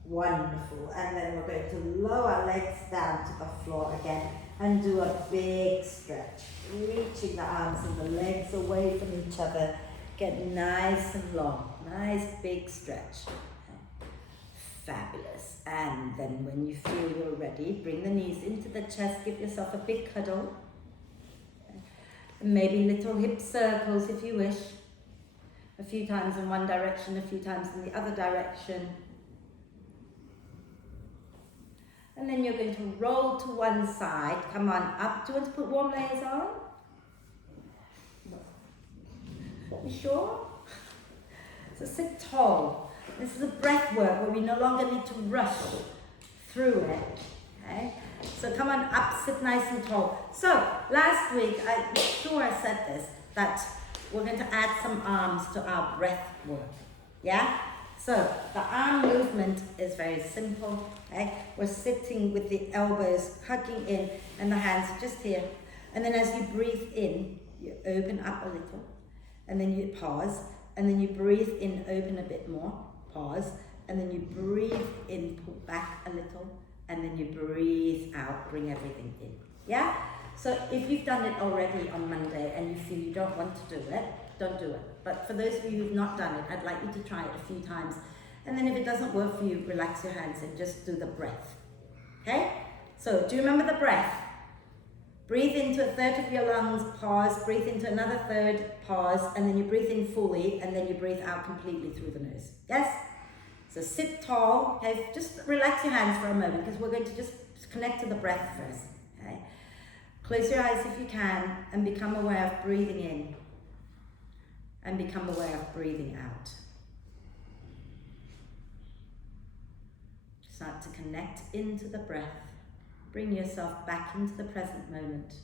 Wonderful. And then we're going to lower legs down to the floor again and do a big stretch. Reaching the arms and the legs away from each other. Get nice and long. Nice big stretch. Fabulous. And then when you feel you're ready, bring the knees into the chest. Give yourself a big cuddle. Maybe little hip circles if you wish. A few times in one direction, a few times in the other direction. And then you're going to roll to one side. Come on up. Do you want to put warm layers on? You sure? So sit tall. This is a breath work where we no longer need to rush through it. Okay? So come on up, sit nice and tall. So last week, I'm sure I said this, that we're going to add some arms to our breath work. Yeah? So the arm movement is very simple. Okay? We're sitting with the elbows hugging in and the hands are just here. And then as you breathe in, you open up a little. And then you pause. And then you breathe in, open a bit more. Pause. And then you breathe in, pull back a little. And then you breathe out, bring everything in. Yeah? So if you've done it already on Monday and you feel you don't want to do it, don't do it. But for those of you who've not done it, I'd like you to try it a few times. And then if it doesn't work for you, relax your hands and just do the breath. Okay? So do you remember the breath? Breathe into a third of your lungs, pause, breathe into another third, pause, and then you breathe in fully, and then you breathe out completely through the nose. Yes? So sit tall, okay? Just relax your hands for a moment, because we're going to just connect to the breath first, okay? Close your eyes if you can, and become aware of breathing in, and become aware of breathing out. Start to connect into the breath. Bring yourself back into the present moment.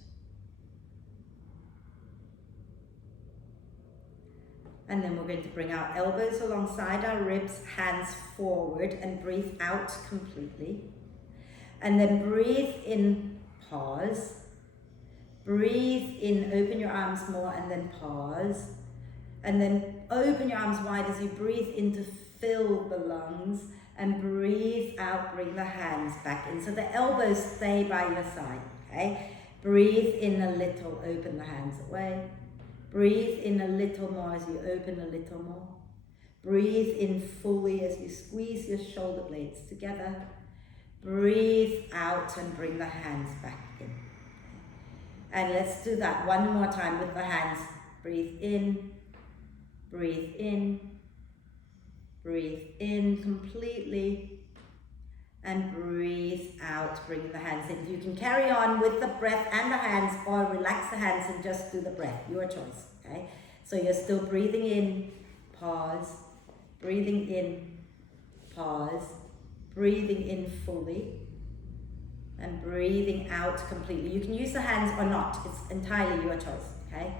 And then we're going to bring our elbows alongside our ribs, hands forward, and breathe out completely. And then breathe in, pause. Breathe in, open your arms more, and then pause. And then open your arms wide as you breathe in to fill the lungs. And breathe out, bring the hands back in. So the elbows stay by your side, okay? Breathe in a little, open the hands away. Breathe in a little more as you open a little more. Breathe in fully as you squeeze your shoulder blades together. Breathe out and bring the hands back in. And let's do that one more time with the hands. Breathe in, breathe in. Breathe in completely and breathe out, bringing the hands in. You can carry on with the breath and the hands or relax the hands and just do the breath, your choice, okay? So you're still breathing in, pause, breathing in, pause, breathing in fully and breathing out completely. You can use the hands or not, it's entirely your choice, okay?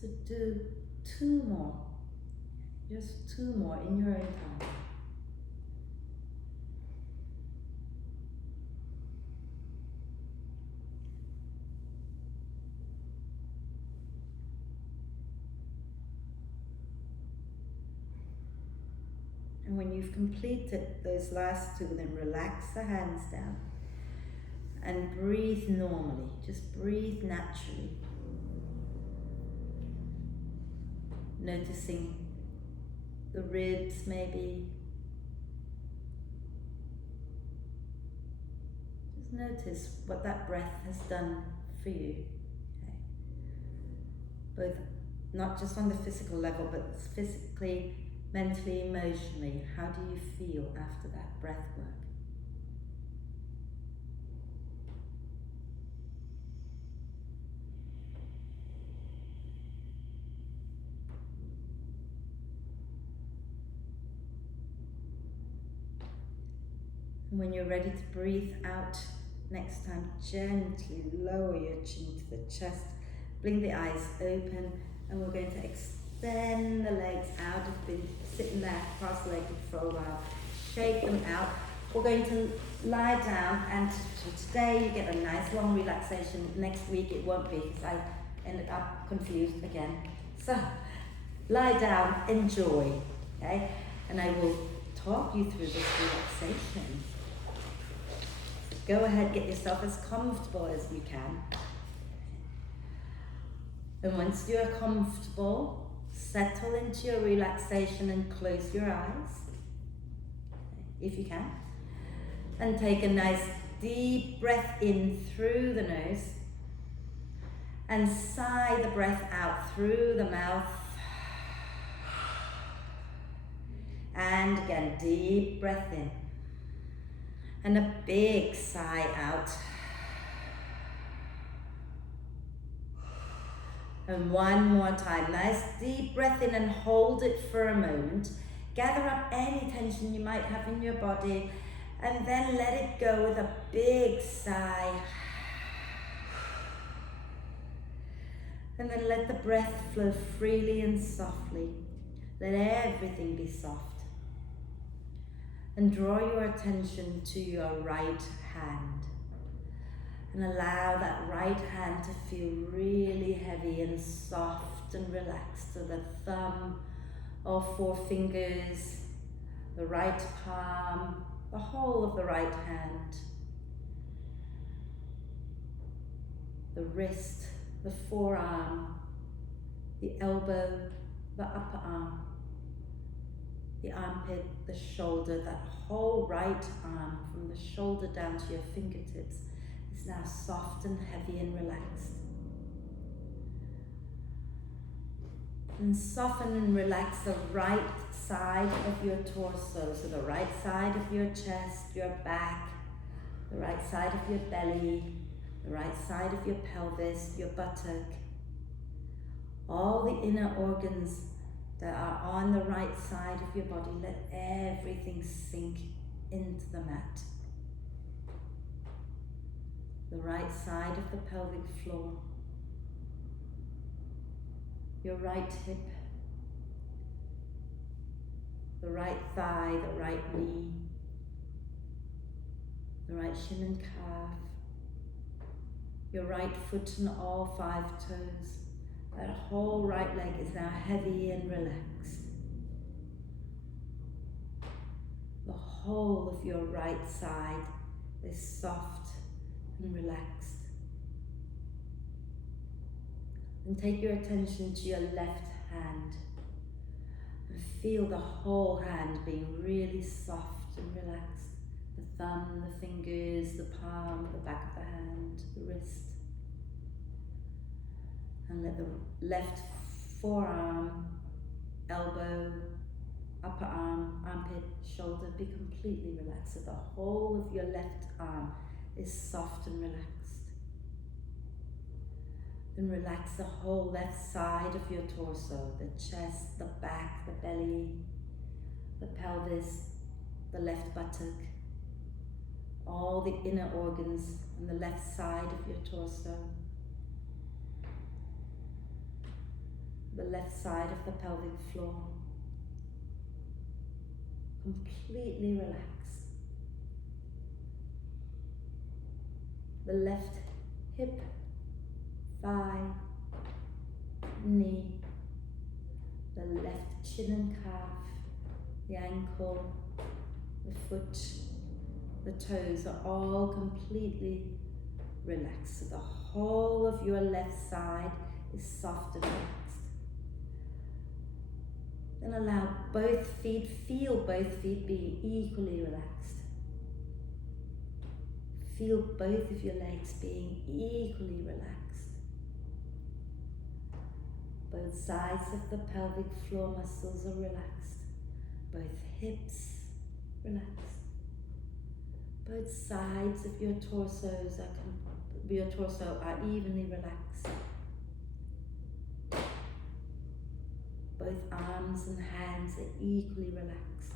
So do two more, just two more in your own time. And when you've completed those last two, then relax the hands down and breathe normally. Just breathe naturally. Noticing the ribs maybe. Just notice what that breath has done for you. Okay. Both, not just on the physical level, but physically, mentally, emotionally. How do you feel after that breath work? And when you're ready to breathe out, next time gently lower your chin to the chest, blink the eyes open, and we're going to extend the legs out. You've been sitting there cross-legged for a while. Shake them out. We're going to lie down, and today you get a nice long relaxation. Next week it won't be, because I ended up confused again. So lie down, enjoy, okay? And I will talk you through this relaxation. Go ahead, get yourself as comfortable as you can. And once you're comfortable, settle into your relaxation and close your eyes, if you can. And take a nice deep breath in through the nose. And sigh the breath out through the mouth. And again, deep breath in. And a big sigh out. And one more time, nice deep breath in and hold it for a moment. Gather up any tension you might have in your body, and then let it go with a big sigh. And then let the breath flow freely and softly. Let everything be soft. And draw your attention to your right hand. And allow that right hand to feel really heavy and soft and relaxed. So the thumb or forefingers, the right palm, the whole of the right hand, the wrist, the forearm, the elbow, the upper arm, the armpit, the shoulder, that whole right arm from the shoulder down to your fingertips is now soft and heavy and relaxed. And soften and relax the right side of your torso, so the right side of your chest, your back, the right side of your belly, the right side of your pelvis, your buttock, all the inner organs that are on the right side of your body. Let everything sink into the mat. The right side of the pelvic floor, your right hip, the right thigh, the right knee, the right shin and calf, your right foot and all 5 toes. That whole right leg is now heavy and relaxed. The whole of your right side is soft and relaxed. And take your attention to your left hand and feel the whole hand being really soft and relaxed. The thumb, the fingers, the palm, the back of the hand, the wrist. And let the left forearm, elbow, upper arm, armpit, shoulder be completely relaxed. So the whole of your left arm is soft and relaxed. Then relax the whole left side of your torso, the chest, the back, the belly, the pelvis, the left buttock, all the inner organs on the left side of your torso, the left side of the pelvic floor. Completely relax. The left hip, thigh, knee, the left chin and calf, the ankle, the foot, the toes are all completely relaxed. So the whole of your left side is soft and relaxed. Then allow both feet, feel both feet being equally relaxed. Feel both of your legs being equally relaxed. Both sides of the pelvic floor muscles are relaxed. Both hips relaxed. Both sides of your torso are evenly relaxed. Both arms and hands are equally relaxed.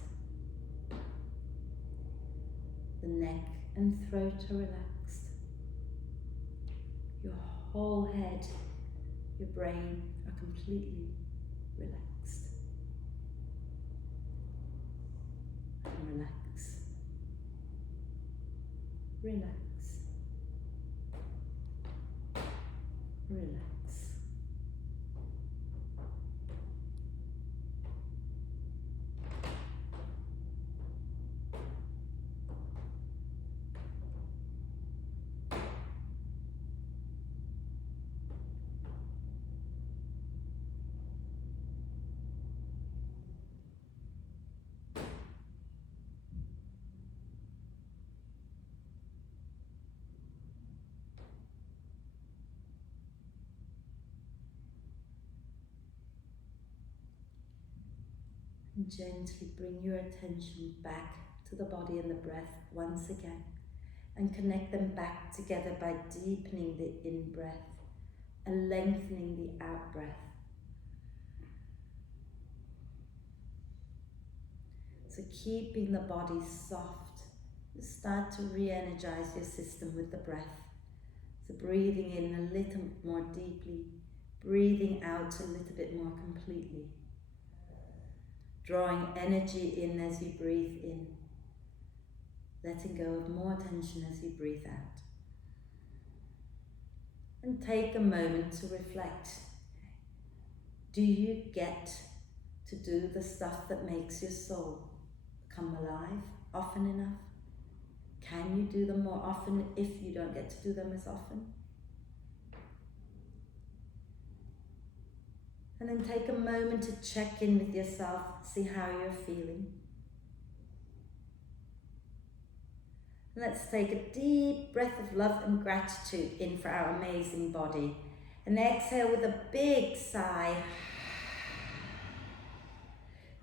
The neck and throat are relaxed. Your whole head, your brain are completely relaxed. And relax. Relax. Relax. And gently bring your attention back to the body and the breath once again, and connect them back together by deepening the in-breath and lengthening the out-breath. So keeping the body soft, start to re-energize your system with the breath. So breathing in a little more deeply, breathing out a little bit more completely. Drawing energy in as you breathe in, letting go of more tension as you breathe out. And take a moment to reflect. Do you get to do the stuff that makes your soul come alive often enough? Can you do them more often if you don't get to do them as often? And then take a moment to check in with yourself, see how you're feeling. Let's take a deep breath of love and gratitude in for our amazing body. And exhale with a big sigh.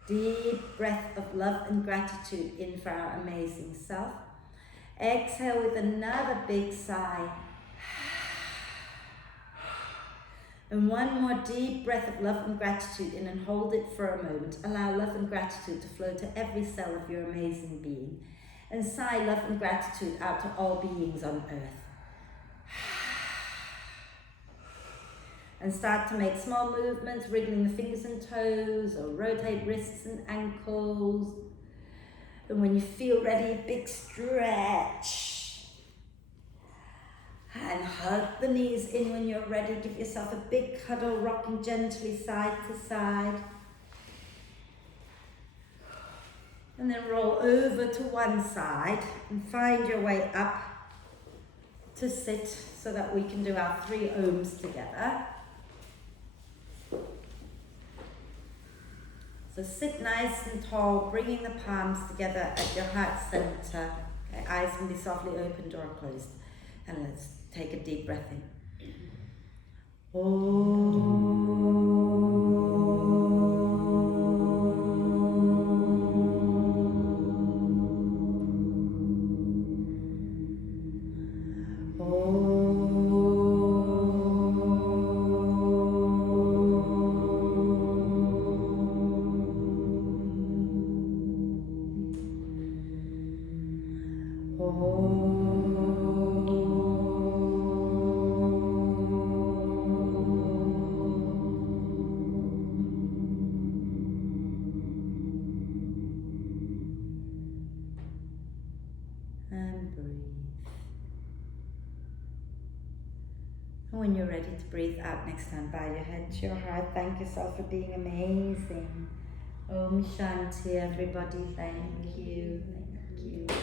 Deep breath of love and gratitude in for our amazing self. Exhale with another big sigh. And one more deep breath of love and gratitude in, and hold it for a moment. Allow love and gratitude to flow to every cell of your amazing being. And sigh love and gratitude out to all beings on earth. And start to make small movements, wriggling the fingers and toes, or rotate wrists and ankles. And when you feel ready, a big stretch. And hug the knees in when you're ready. Give yourself a big cuddle, rocking gently side to side. And then roll over to one side and find your way up to sit so that we can do our 3 ohms together. So sit nice and tall, bringing the palms together at your heart center. Okay, eyes can be softly opened or closed. And let's take a deep breath in. And breathe. And when you're ready to breathe out next time, bow your head to your heart. Thank yourself for being amazing. Om Shanti, everybody. Thank you. Thank you.